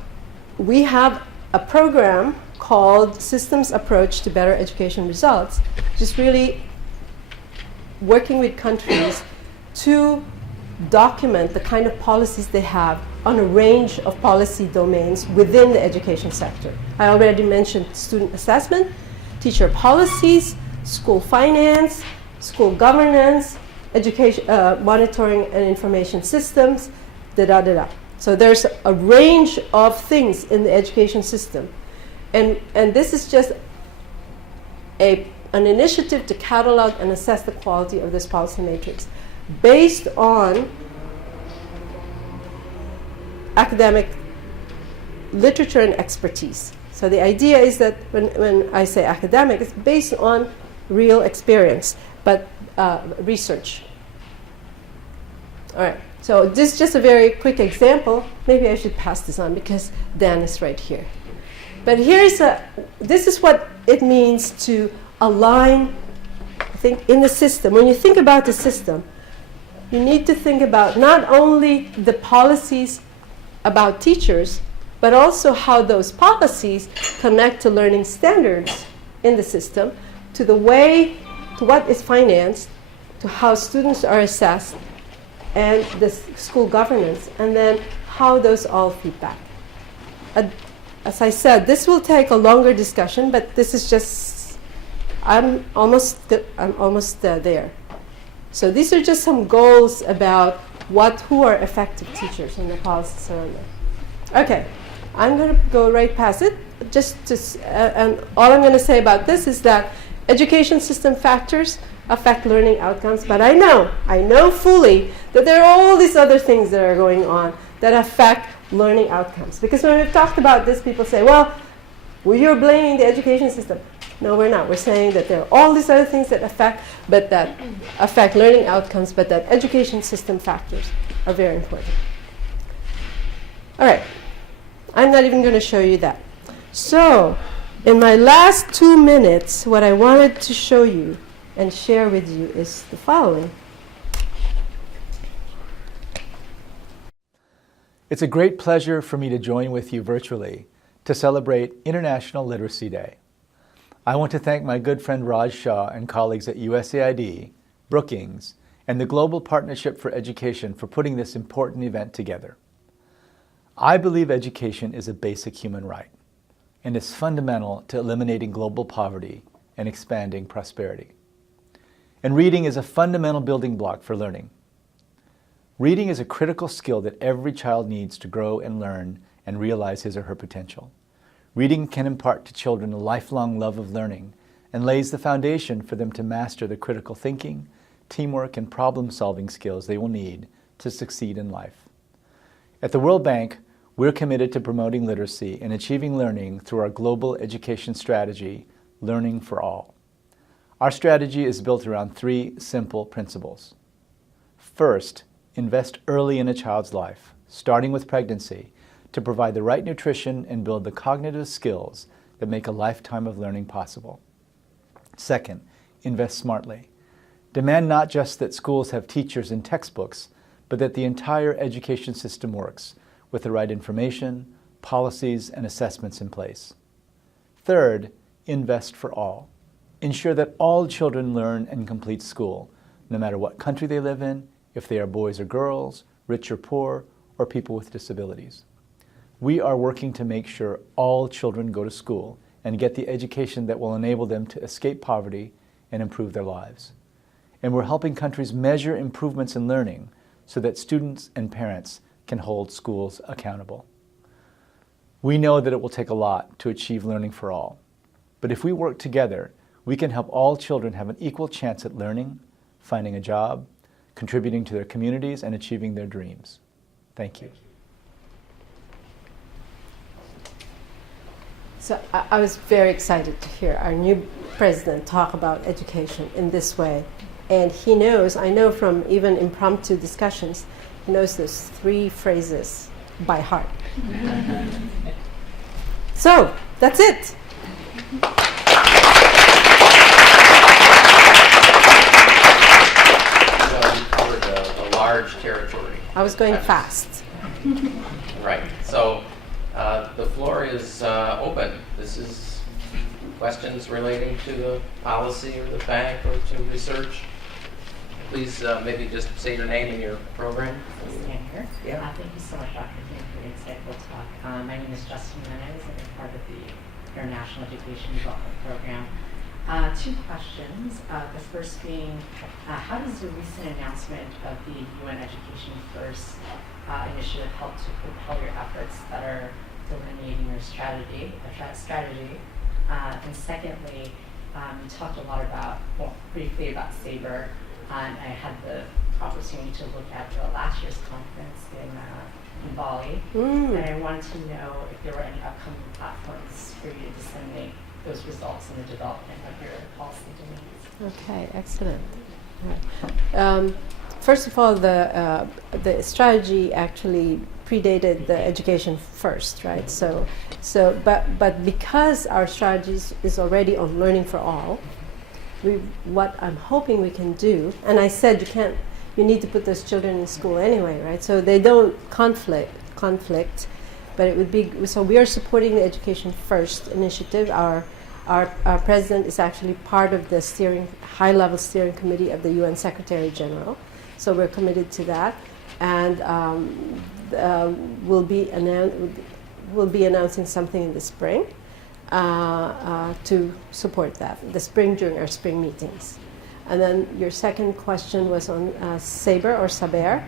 we have a program called Systems Approach to Better Education Results, which is really working with countries to document the kind of policies they have on a range of policy domains within the education sector. I already mentioned student assessment, teacher policies, school finance, school governance, education monitoring and information systems, So there's a range of things in the education system. And this is just an initiative to catalog and assess the quality of this policy matrix based on academic literature and expertise. So the idea is that when I say academic, it's based on real experience, but research. All right, so this is just a very quick example. Maybe I should pass this on because Dan is right here. But this is what it means to align, I think, in the system. When you think about the system, you need to think about not only the policies about teachers, but also how those policies connect to learning standards in the system, to what is financed, to how students are assessed, and the school governance, and then how those all feed back. As I said, this will take a longer discussion, but this is just, I'm almost there. So these are just some goals about who are effective teachers and the policies around that. Okay, I'm going to go right past it. And all I'm going to say about this is that education system factors affect learning outcomes, but I know fully that there are all these other things that are going on that affect learning outcomes. Because when we've talked about this, people say, well, you're blaming the education system. No, we're not. We're saying that there are all these other things that affect learning outcomes, but that education system factors are very important. All right. I'm not even going to show you that. So In my last 2 minutes, what I wanted to show you and share with you is the following. It's a great pleasure for me to join with you virtually to celebrate International Literacy Day. I want to thank my good friend Raj Shah and colleagues at USAID, Brookings, and the Global Partnership for Education for putting this important event together. I believe education is a basic human right and is fundamental to eliminating global poverty and expanding prosperity. And reading is a fundamental building block for learning. Reading is a critical skill that every child needs to grow and learn and realize his or her potential. Reading can impart to children a lifelong love of learning and lays the foundation for them to master the critical thinking, teamwork, and problem-solving skills they will need to succeed in life. At the World Bank, we're committed to promoting literacy and achieving learning through our global education strategy, Learning for All. Our strategy is built around 3 simple principles. First, invest early in a child's life, starting with pregnancy, to provide the right nutrition and build the cognitive skills that make a lifetime of learning possible. Second, invest smartly. Demand not just that schools have teachers and textbooks, but that the entire education system works with the right information, policies, and assessments in place. Third, invest for all. Ensure that all children learn and complete school, no matter what country they live in, if they are boys or girls, rich or poor, or people with disabilities. We are working to make sure all children go to school and get the education that will enable them to escape poverty and improve their lives. And we're helping countries measure improvements in learning so that students and parents can hold schools accountable. We know that it will take a lot to achieve learning for all, but if we work together, we can help all children have an equal chance at learning, finding a job, contributing to their communities, and achieving their dreams. Thank you. So I was very excited to hear our new president talk about education in this way. And he knows, I know from even impromptu discussions, he knows those 3 phrases by heart. So, that's it. So you covered a large territory. I was going fast. Right. So the floor is open. This is questions relating to the policy or the bank or to research. Please maybe just say your name and your program. Stand here. Yeah. Thank you so much, Dr. King, for the insightful talk. My name is Justin Menez, and I'm part of the International Education Development Program. 2 questions. The first being, how does the recent announcement of the UN Education First initiative help to propel your efforts that are delineating your strategy? And secondly, you talked a lot about, briefly about SABRE, and I had the opportunity to look at the last year's conference in Bali, and I wanted to know if there were any upcoming platforms for you to disseminate those results in the development of your policy domains. Okay, excellent. Right. First of all, the strategy actually predated the education first, right? But because our strategy is already on learning for all, what I'm hoping we can do, and I said you need to put those children in school anyway, right? So they don't conflict, but it would be, so we are supporting the Education First initiative. Our president is actually part of the high-level steering committee of the UN Secretary General. So we're committed to that, and we'll be announcing something in the spring to support that, the spring during our spring meetings. And then your second question was on SABRE or SABER.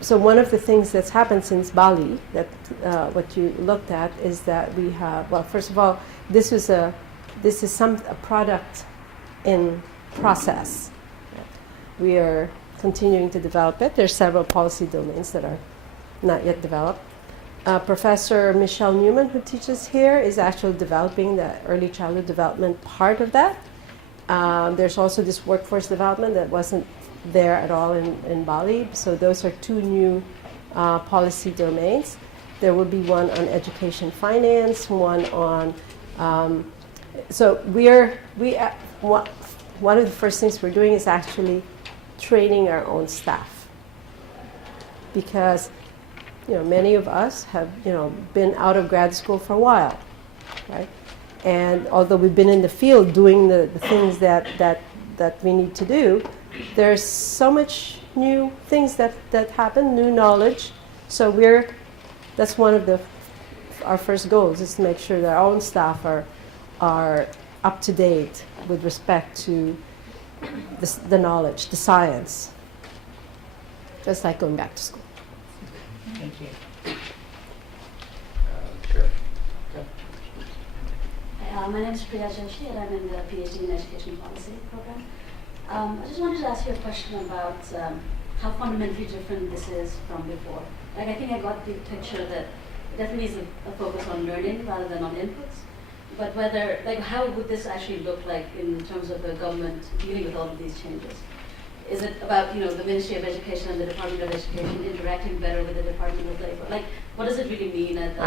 So one of the things that's happened since Bali, that what you looked at, is that we have, well, first of all, this is a product in process. We are continuing to develop it. There's several policy domains that are not yet developed. Professor Michelle Newman, who teaches here, is actually developing the early childhood development part of that. There's also this workforce development that wasn't there at all in Bali. So those are 2 new policy domains. There will be one on education finance, one on. So one of the first things we're doing is actually training our own staff, because many of us have been out of grad school for a while, right? And although we've been in the field doing the things that we need to do, there's so much new things that happen, new knowledge. So that's one of our first goals, is to make sure that our own staff are up to date with respect to the knowledge, the science. Just like going back to school. Thank you. Sure. My name is Priya Joshi, and I'm in the PhD in Education Policy program. I just wanted to ask you a question about how fundamentally different this is from before. Like, I think I got the picture that it definitely is a focus on learning rather than on inputs. But how would this actually look like in terms of the government dealing with all of these changes? Is it about the Ministry of Education and the Department of Education interacting better with the Department of Labor? Like, what does it really mean at the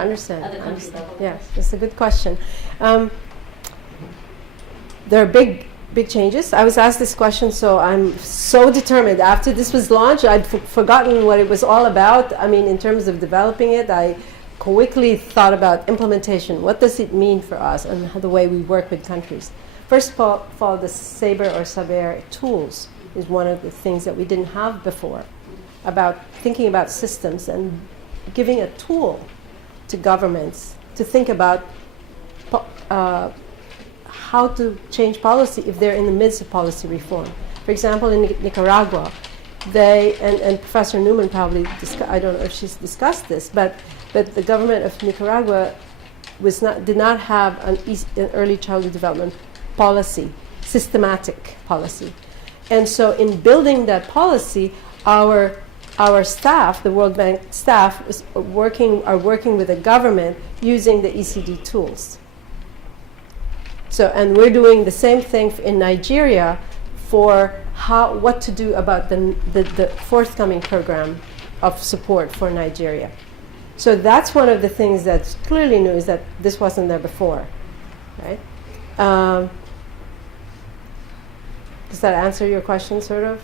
country level? Yeah, that's a good question. There are big changes. I was asked this question, so I'm so determined. After this was launched, I'd forgotten what it was all about. I mean, in terms of developing it, I quickly thought about implementation. What does it mean for us and the way we work with countries? First of all, the SABRE or SABER tools is one of the things that we didn't have before, about thinking about systems and giving a tool to governments to think about how to change policy if they're in the midst of policy reform. For example, in Nicaragua, and Professor Newman probably, I don't know if she's discussed this, but the government of Nicaragua did not have an early childhood development policy, systematic policy. And so in building that policy, our staff, the World Bank staff, are working with the government using the ECD tools. So, and we're doing the same thing in Nigeria for what to do about the forthcoming program of support for Nigeria. So that's one of the things that's clearly new, is that this wasn't there before, right? Does that answer your question, sort of?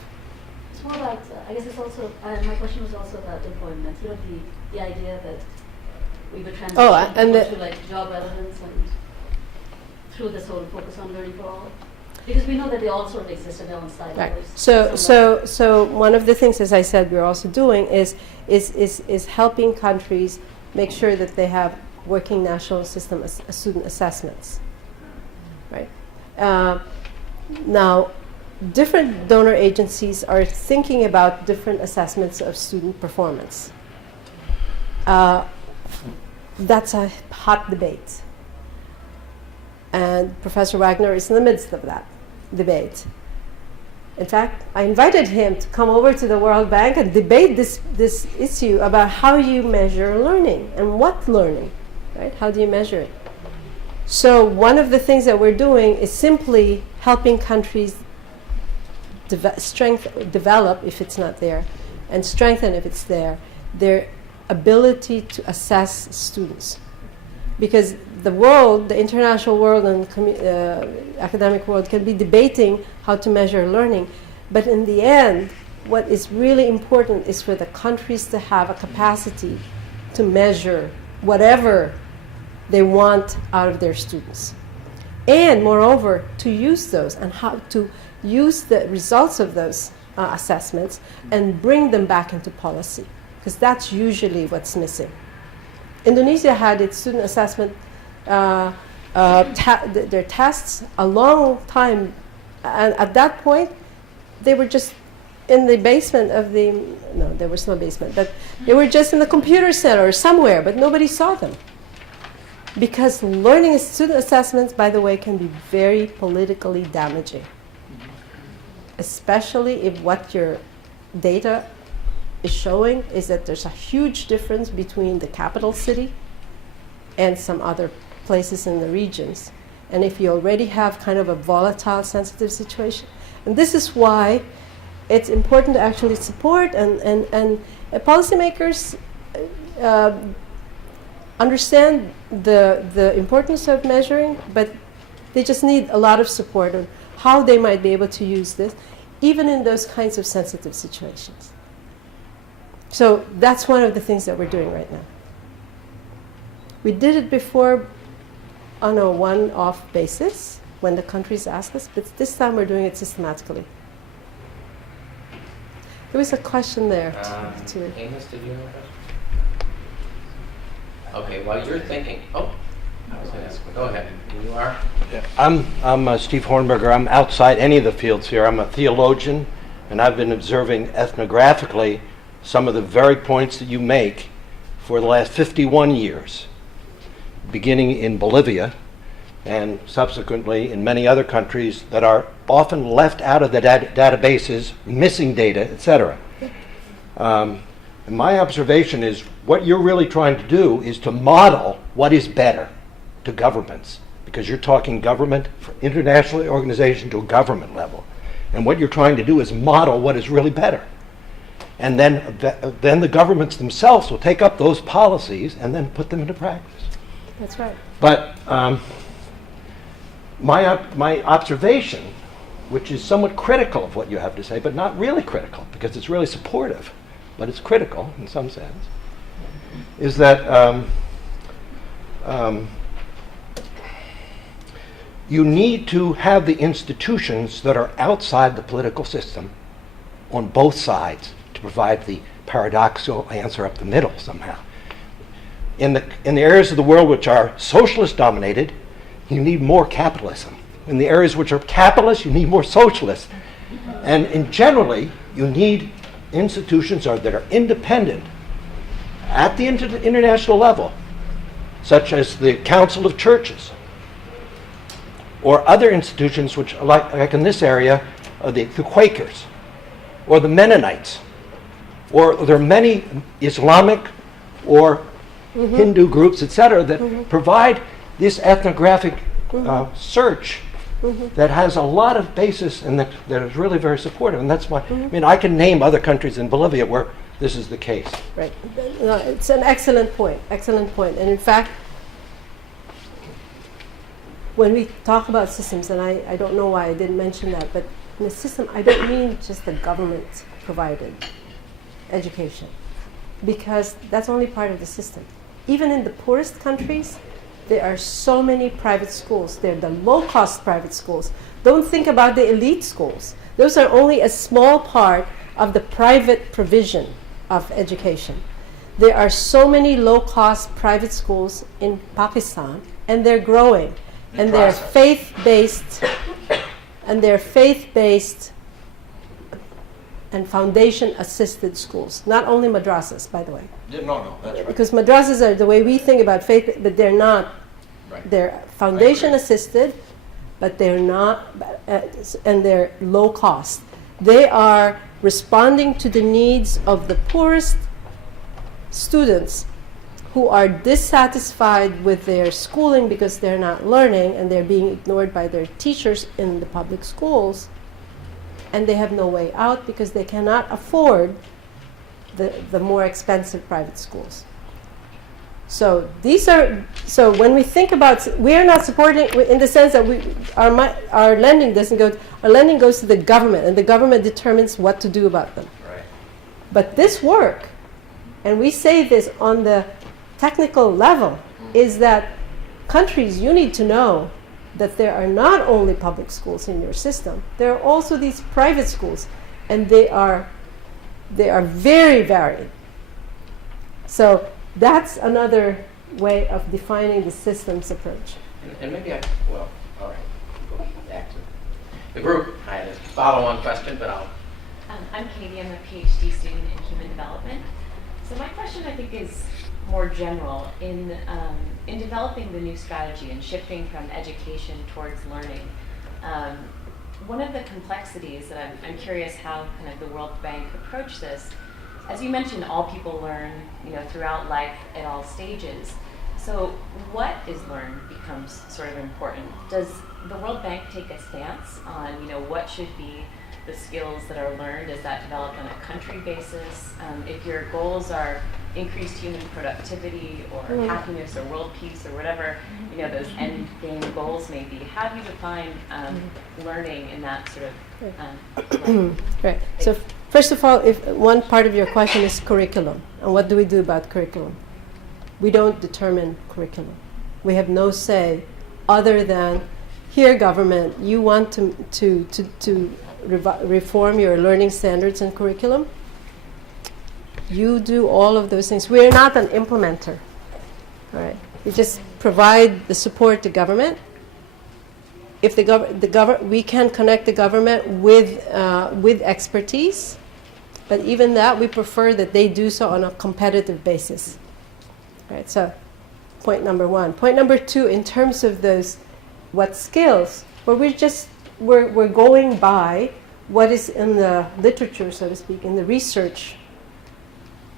It's more about, I guess it's also, my question was also about employment. The idea that we would transition to like job relevance and through this whole focus on learning for all. Because we know that they all sort of exist in their own silos. Right. So one of the things, as I said, we're also doing is helping countries make sure that they have working national system student assessments. Right. Now, different donor agencies are thinking about different assessments of student performance. That's a hot debate. And Professor Wagner is in the midst of that debate. In fact, I invited him to come over to the World Bank and debate this issue about how you measure learning and what learning, right? How do you measure it? So one of the things that we're doing is simply helping countries develop, if it's not there, and strengthen, if it's there, their ability to assess students. Because the world, the international world and academic world can be debating how to measure learning. But in the end, what is really important is for the countries to have a capacity to measure whatever they want out of their students. And moreover, to use those and how to use the results of those assessments and bring them back into policy. Because that's usually what's missing. Indonesia had its student assessment, their tests, a long time. And at that point, they were just in the basement of no, there was no basement, but they were just in the computer center or somewhere, but nobody saw them. Because learning student assessments, by the way, can be very politically damaging. Especially if what your data is showing is that there's a huge difference between the capital city and some other places in the regions. And if you already have kind of a volatile, sensitive situation. And this is why it's important to actually support and policymakers understand the importance of measuring, but they just need a lot of support on how they might be able to use this, even in those kinds of sensitive situations. So that's one of the things that we're doing right now. We did it before on a one-off basis when the countries asked us, but this time we're doing it systematically. There was a question there. too. Amos, did you have a question? Okay, while you're thinking, I was going to ask, go ahead. You are? I'm Steve Hornberger. I'm outside any of the fields here. I'm a theologian, and I've been observing ethnographically some of the very points that you make for the last 51 years, beginning in Bolivia and subsequently in many other countries that are often left out of the databases, missing data, etc. And my observation is what you're really trying to do is to model what is better to governments, because you're talking government for international organization to a government level. And what you're trying to do is model what is really better. And then the governments themselves will take up those policies and then put them into practice. That's right. But my observation, which is somewhat critical of what you have to say, but not really critical, because it's really supportive, but it's critical in some sense, is that you need to have the institutions that are outside the political system on both sides to provide the paradoxical answer up the middle somehow. In the areas of the world which are socialist dominated, you need more capitalism. In the areas which are capitalist, you need more socialists. And generally, you need institutions that are independent at the international level, such as the Council of Churches, or other institutions which, like in this area, the Quakers, or the Mennonites, or there are many Islamic or Hindu groups, etc., that provide this ethnographic search that has a lot of basis and that is really very supportive. And that's why, I mean, I can name other countries in Bolivia where this is the case. Right. No, it's an excellent point. Excellent point. And in fact, when we talk about systems, and I don't know why I didn't mention that, but in a system, I don't mean just the government-provided education, because that's only part of the system. Even in the poorest countries, there are so many private schools. They're the low-cost private schools. Don't think about the elite schools. Those are only a small part of the private provision of education. There are so many low-cost private schools in Pakistan, and they're growing. And they're faith-based, and foundation-assisted schools. Not only madrasas, by the way. No, that's right. Because madrasas are the way we think about faith, but they're not. Right. They're foundation-assisted, but they're not, and they're low cost. They are responding to the needs of the poorest students who are dissatisfied with their schooling because they're not learning and they're being ignored by their teachers in the public schools, and they have no way out because they cannot afford the more expensive private schools. So when we think about, we are not supporting in the sense that our lending doesn't go, our lending goes to the government, and the government determines what to do about them. Right. But this work, and we say this on the technical level, is that countries, you need to know that there are not only public schools in your system, there are also these private schools, and they are very varied. So that's another way of defining the systems approach. And maybe all right, go back to the group. I had a follow-on question, but I'll. I'm Katie. I'm a PhD student in human development. So my question, I think, is more general. In developing the new strategy and shifting from education towards learning, one of the complexities that I'm curious how kind of the World Bank approached this. As you mentioned, all people learn, throughout life at all stages. So what is learned becomes sort of important. Does the World Bank take a stance on, what should be the skills that are learned? Is that developed on a country basis? If your goals are increased human productivity or happiness or world peace or whatever, you know, those end game goals may be. How do you define learning in that sort of Right. So first of all, if one part of your question is curriculum, and what do we do about curriculum? We don't determine curriculum. We have no say other than, here government, you want to reform your learning standards and curriculum. You do all of those things. We are not an implementer. All right. We just provide the support to government. If we can connect the government with expertise, but even that we prefer that they do so on a competitive basis. Right. So, point number one. Point number two, in terms of those, what skills? Well, we're going by what is in the literature, so to speak, in the research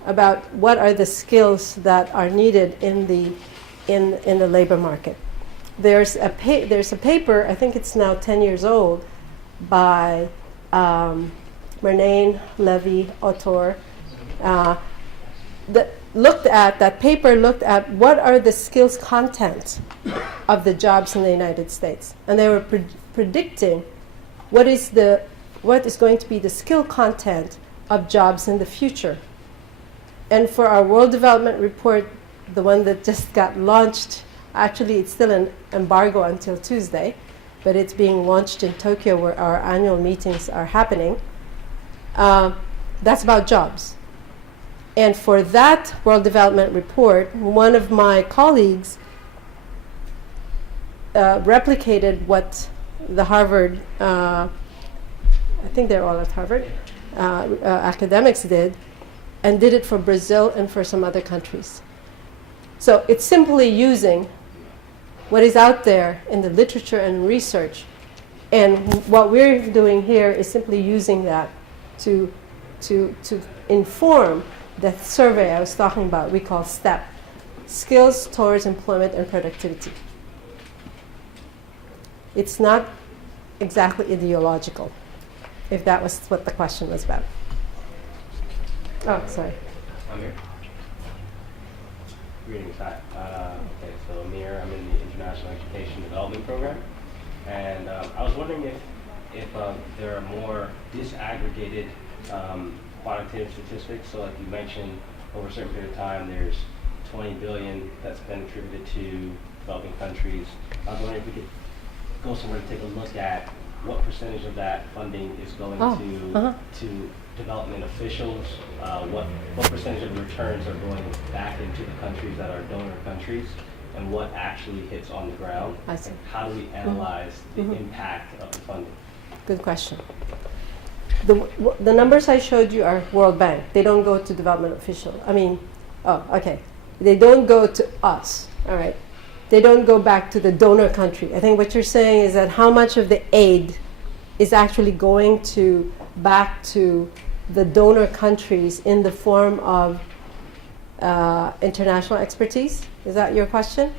about what are the skills that are needed in the labor market. There's a paper, I think it's now 10 years old, by Murnane, Levy, Autor, that paper looked at what are the skills content of the jobs in the United States, and they were predicting what is going to be the skill content of jobs in the future. And for our World Development Report, the one that just got launched, actually it's still an embargo until Tuesday, but it's being launched in Tokyo where our annual meetings are happening. That's about jobs. And for that World Development Report, one of my colleagues replicated what the Harvard, I think they're all at Harvard, academics did, and did it for Brazil and for some other countries. So it's simply using what is out there in the literature and research. And what we're doing here is simply using that to inform the survey I was talking about, we call STEP, Skills Towards Employment and Productivity. It's not exactly ideological, if that was what the question was about. Oh, sorry. I'm here. Greetings, hi. Okay, so Amir, I'm in the International Education Development Program, and I was wondering if there are more disaggregated quantitative statistics. So like you mentioned, over a certain period of time, there's 20 billion that's been attributed to developing countries. I was wondering if we could go somewhere to take a look at what percentage of that funding is going to development officials, what percentage of the returns are going back into the countries that are donor countries, and what actually hits on the ground. I see. How do we analyze the impact of the funding? Good question. The numbers I showed you are World Bank. They don't go to development official. They don't go to us, all right? They don't go back to the donor country. I think what you're saying is that how much of the aid is actually going back to the donor countries in the form of international expertise? Is that your question?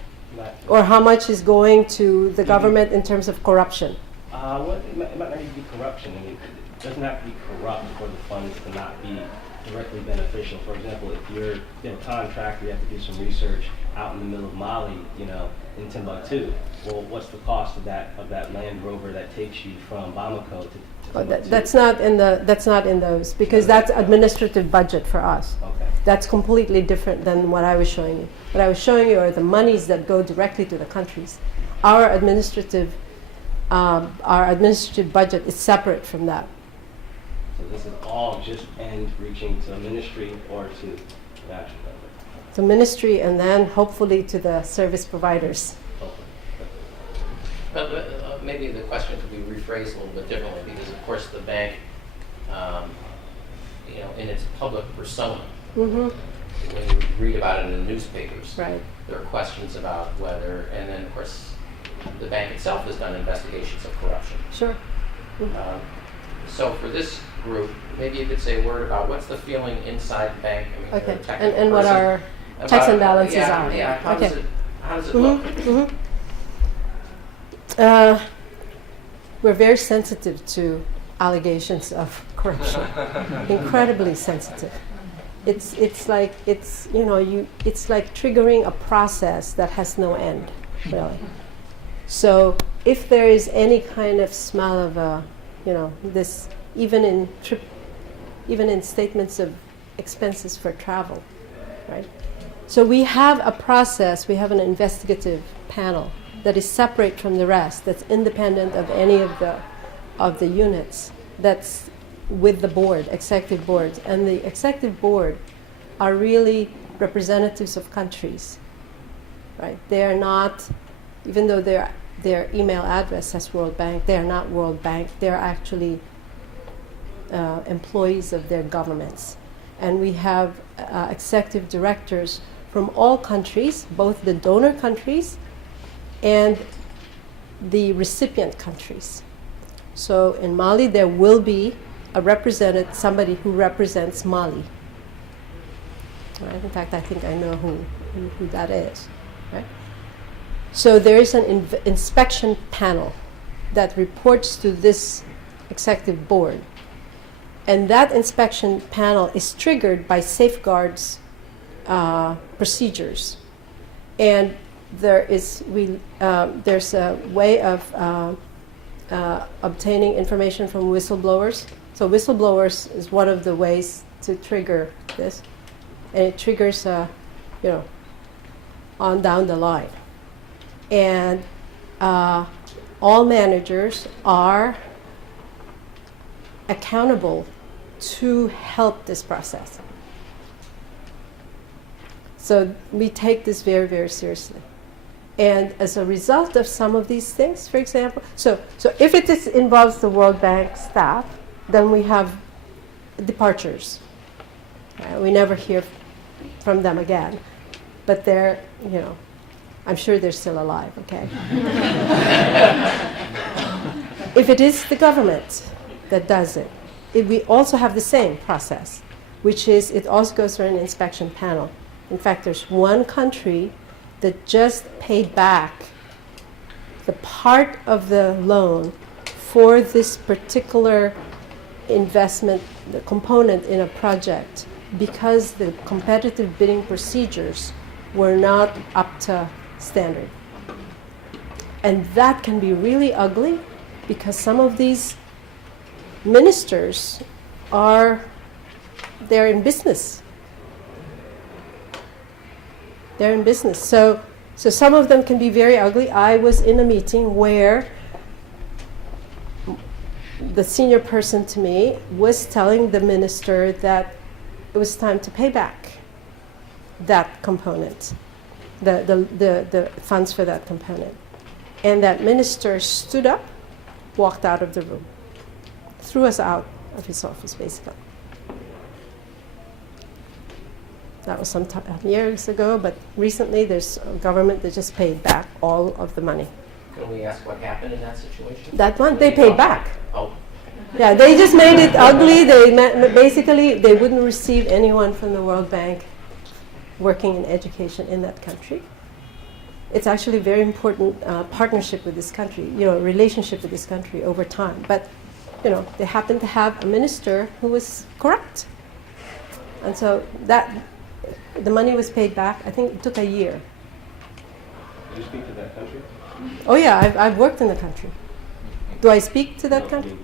Or how much is going to the government in terms of corruption? It might not even be corruption. I mean, it doesn't have to be corrupt for the funds to not be directly beneficial. For example, if you have a contract, you have to do some research out in the middle of Mali, in Timbuktu. Well, what's the cost of that Land Rover that takes you from Bamako to Timbuktu? That's not in those, because that's administrative budget for us. Okay. That's completely different than what I was showing you. What I was showing you are the monies that go directly to the countries. Our administrative budget is separate from that. So this is all just reaching to a ministry or to the national government? To ministry and then hopefully to the service providers. But maybe the question could be rephrased a little bit differently, because of course the bank, in its public persona, when you read about it in the newspapers, right, there are questions about whether, and then of course the bank itself has done investigations of corruption. Sure. So for this group, maybe you could say a word about what's the feeling inside the bank. I mean, Okay, you're a technical and what person. our checks and balances Yeah, are. yeah. How Okay. does it look? We're very sensitive to allegations of corruption, incredibly sensitive. It's like it's it's like triggering a process that has no end, really. So if there is any kind of smell of a, this even in statements of expenses for travel, right? So we have a process. We have an investigative panel that is separate from the rest. That's independent of any of the units. That's with the board, executive boards. And the executive board are really representatives of countries, right? They are not, even though their email address says World Bank, they are not World Bank. They're actually employees of their governments. And we have executive directors from all countries, both the donor countries and the recipient countries. So in Mali, there will be somebody who represents Mali. Right? In fact, I think I know who that is. Right? So there is an inspection panel that reports to this executive board. And that inspection panel is triggered by safeguards procedures. And there's a way of obtaining information from whistleblowers. So whistleblowers is one of the ways to trigger this. And it triggers, on down the line. And all managers are accountable to help this process. So we take this very, very seriously. And as a result of some of these things, for example, so if it involves the World Bank staff, then we have departures. We never hear from them again. But they're, I'm sure they're still alive, okay? If it is the government that does it, we also have the same process, which is it also goes through an inspection panel. In fact, there's one country that just paid back the part of the loan for this particular investment, the component in a project, because the competitive bidding procedures were not up to standard. And that can be really ugly because some of these ministers they're in business. They're in business. So some of them can be very ugly. I was in a meeting where the senior person to me was telling the minister that it was time to pay back that component, the funds for that component. And that minister stood up, walked out of the room, threw us out of his office, basically. That was some years ago, but recently there's a government that just paid back all of the money. Can we ask what happened in that situation? That one, they paid back. Oh. Yeah, they just made it ugly. Basically, they wouldn't receive anyone from the World Bank working in education in that country. It's actually a very important partnership with this country, relationship with this country over time. But, they happened to have a minister who was corrupt. And so the money was paid back. I think it took a year. Did you speak to that country? Oh yeah, I've worked in the country. Do I speak to that country?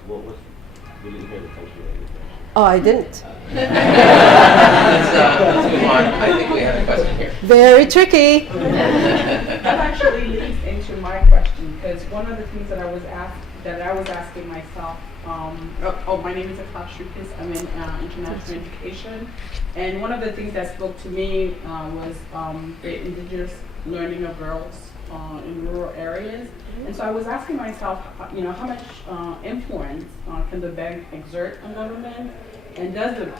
We didn't hear the country. Oh, I didn't. Let's move on. I think we have a question here. Very tricky. That actually leads into my question, because one of the things that I was asking myself. My name is Akash Shukis. I'm in international education, and one of the things that spoke to me was the indigenous learning of girls in rural areas. And so I was asking myself, how much influence can the bank exert on government, and does the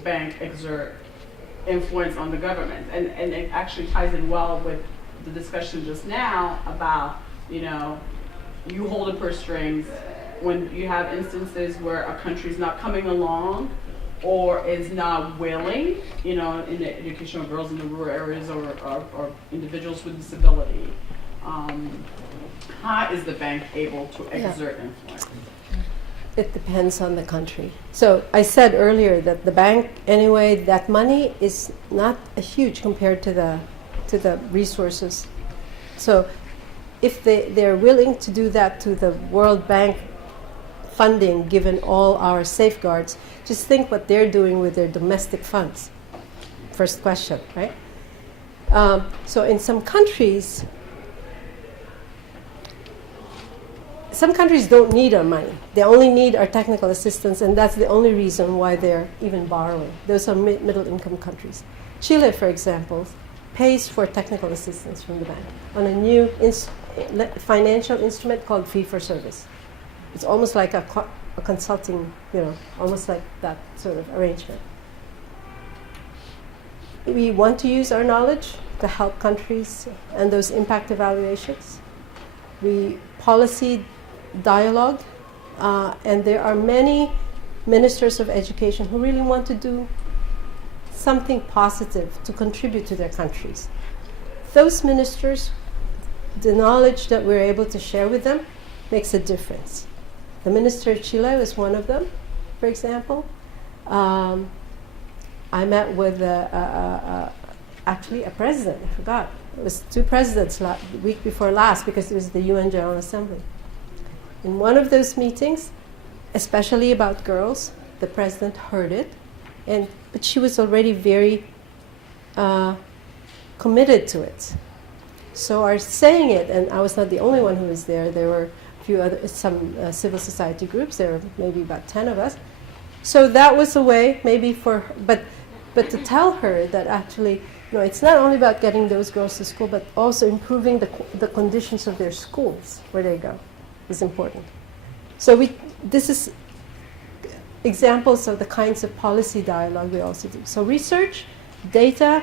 bank exert influence on the government? And it actually ties in well with the discussion just now about, you hold the purse strings when you have instances where a country's not coming along or is not willing, in the education of girls in the rural areas or individuals with disability. How is the bank able to exert influence? It depends on the country. So I said earlier that the bank, anyway, that money is not huge compared to the resources. So if they're willing to do that to the World Bank funding, given all our safeguards, just think what they're doing with their domestic funds. First question, right? So in some countries don't need our money. They only need our technical assistance, and that's the only reason why they're even borrowing. Those are middle-income countries. Chile, for example, pays for technical assistance from the bank on a new financial instrument called fee-for-service. It's almost like a consulting, almost like that sort of arrangement. We want to use our knowledge to help countries and those impact evaluations. We policy dialogue, and there are many ministers of education who really want to do something positive to contribute to their countries. Those ministers, the knowledge that we're able to share with them makes a difference. The Minister of Chile was one of them, for example. I met with actually a president, I forgot. It was two presidents the week before last because it was the UN General Assembly. In one of those meetings, especially about girls, the president heard it, but she was already very committed to it. So our saying it, and I was not the only one who was there, there were some civil society groups, there were maybe about 10 of us. So that was a way maybe but to tell her that actually, it's not only about getting those girls to school, but also improving the conditions of their schools where they go is important. So this is examples of the kinds of policy dialogue we also do. So research, data,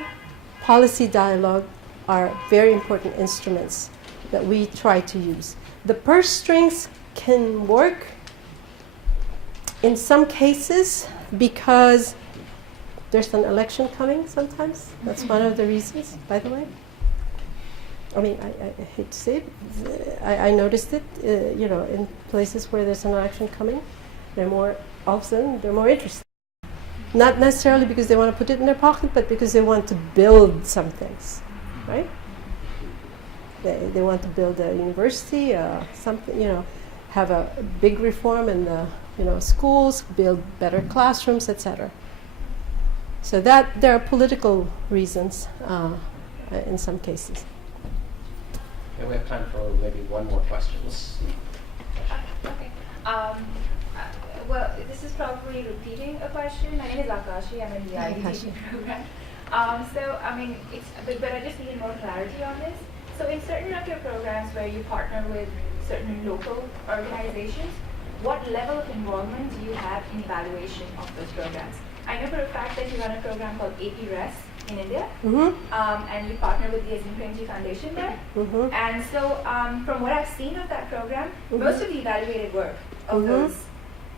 policy dialogue are very important instruments that we try to use. The purse strings can work in some cases because there's an election coming sometimes. That's one of the reasons, by the way. I mean, I hate to say it. I noticed it, in places where there's an election coming. All of a sudden, they're more interested. Not necessarily because they want to put it in their pocket, but because they want to build some things, right? They want to build a university, something, have a big reform in the, schools, build better classrooms, etc. So that there are political reasons in some cases. And we have time for maybe one more question. Okay. Well, this is probably repeating a question. My name is Akashi. I'm in the IEDP program. But I just needed more clarity on this. So in certain of your programs where you partner with certain local organizations, what level of involvement do you have in evaluation of those programs? I know for a fact that you run a program called APRES in India, and you partner with the Azim Premji Foundation there. And so from what I've seen of that program, most of the evaluated work of those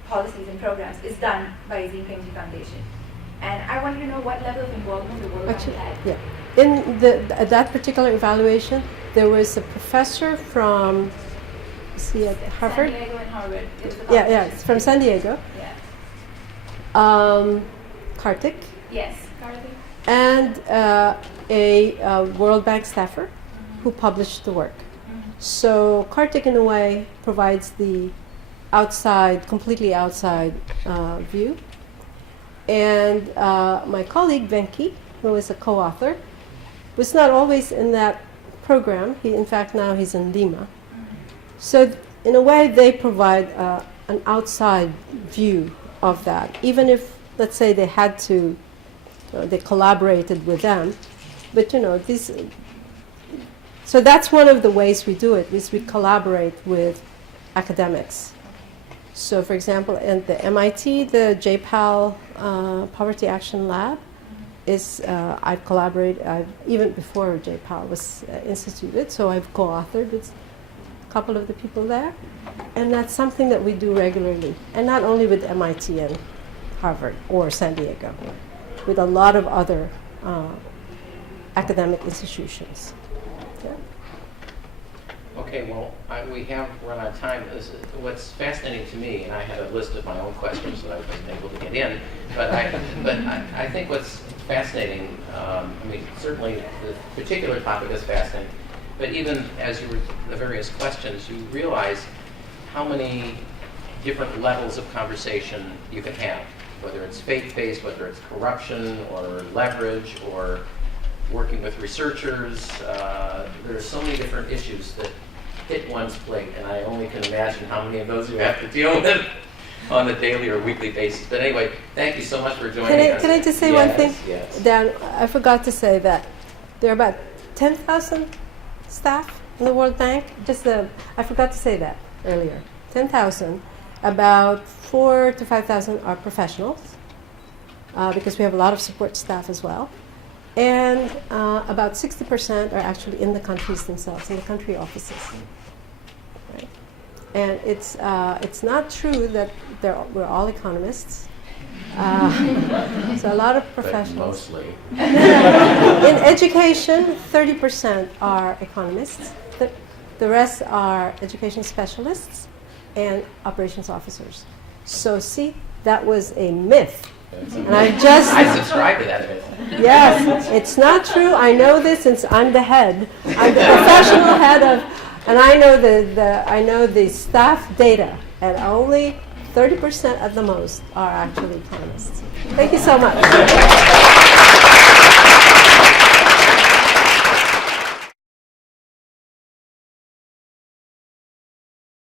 policies and programs is done by Azim Premji Foundation. And I wanted to know what level of involvement the World Bank had. Yeah. In that particular evaluation, there was a professor from, at Harvard? San Diego and Harvard. It's from San Diego. Yeah. Karthik. Yes, Karthik. And a World Bank staffer who published the work. So Karthik, in a way, provides the completely outside view. And my colleague, Venki, who is a co-author, was not always in that program. In fact, now he's in Lima. So in a way, they provide an outside view of that, even if, let's say, they had to, they collaborated with them. But, so that's one of the ways we do it, is we collaborate with academics. So, for example, at the MIT, the JPAL Poverty Action Lab I've collaborated, even before JPAL was instituted, so I've co-authored with a couple of the people there. And that's something that we do regularly, and not only with MIT and Harvard or San Diego, with a lot of other academic institutions. Yeah. Okay, well, we have run out of time. What's fascinating to me, and I had a list of my own questions that I wasn't able to get in, but I think what's fascinating, I mean, certainly the particular topic is fascinating, but even as you were the various questions, you realize how many different levels of conversation you can have, whether it's faith-based, whether it's corruption or leverage or working with researchers. There are so many different issues that hit one's plate, and I only can imagine how many of those you have to deal with on a daily or weekly basis. But anyway, thank you so much for joining us. Can I just say one thing? Yes. Dan, I forgot to say that there are about 10,000 staff in the World Bank. I forgot to say that earlier. 10,000. About 4,000 to 5,000 are professionals, because we have a lot of support staff as well. And about 60% are actually in the countries themselves, in the country offices. Right? And it's not true that we're all economists. So a lot of professionals. But mostly. In education, 30% are economists. The rest are education specialists and operations officers. So see, that was a myth. And I subscribe to that myth. Yes, it's not true. I know this since I'm the head. I'm the professional head of, and I know the staff data, and only 30% at the most are actually economists. Thank you so much.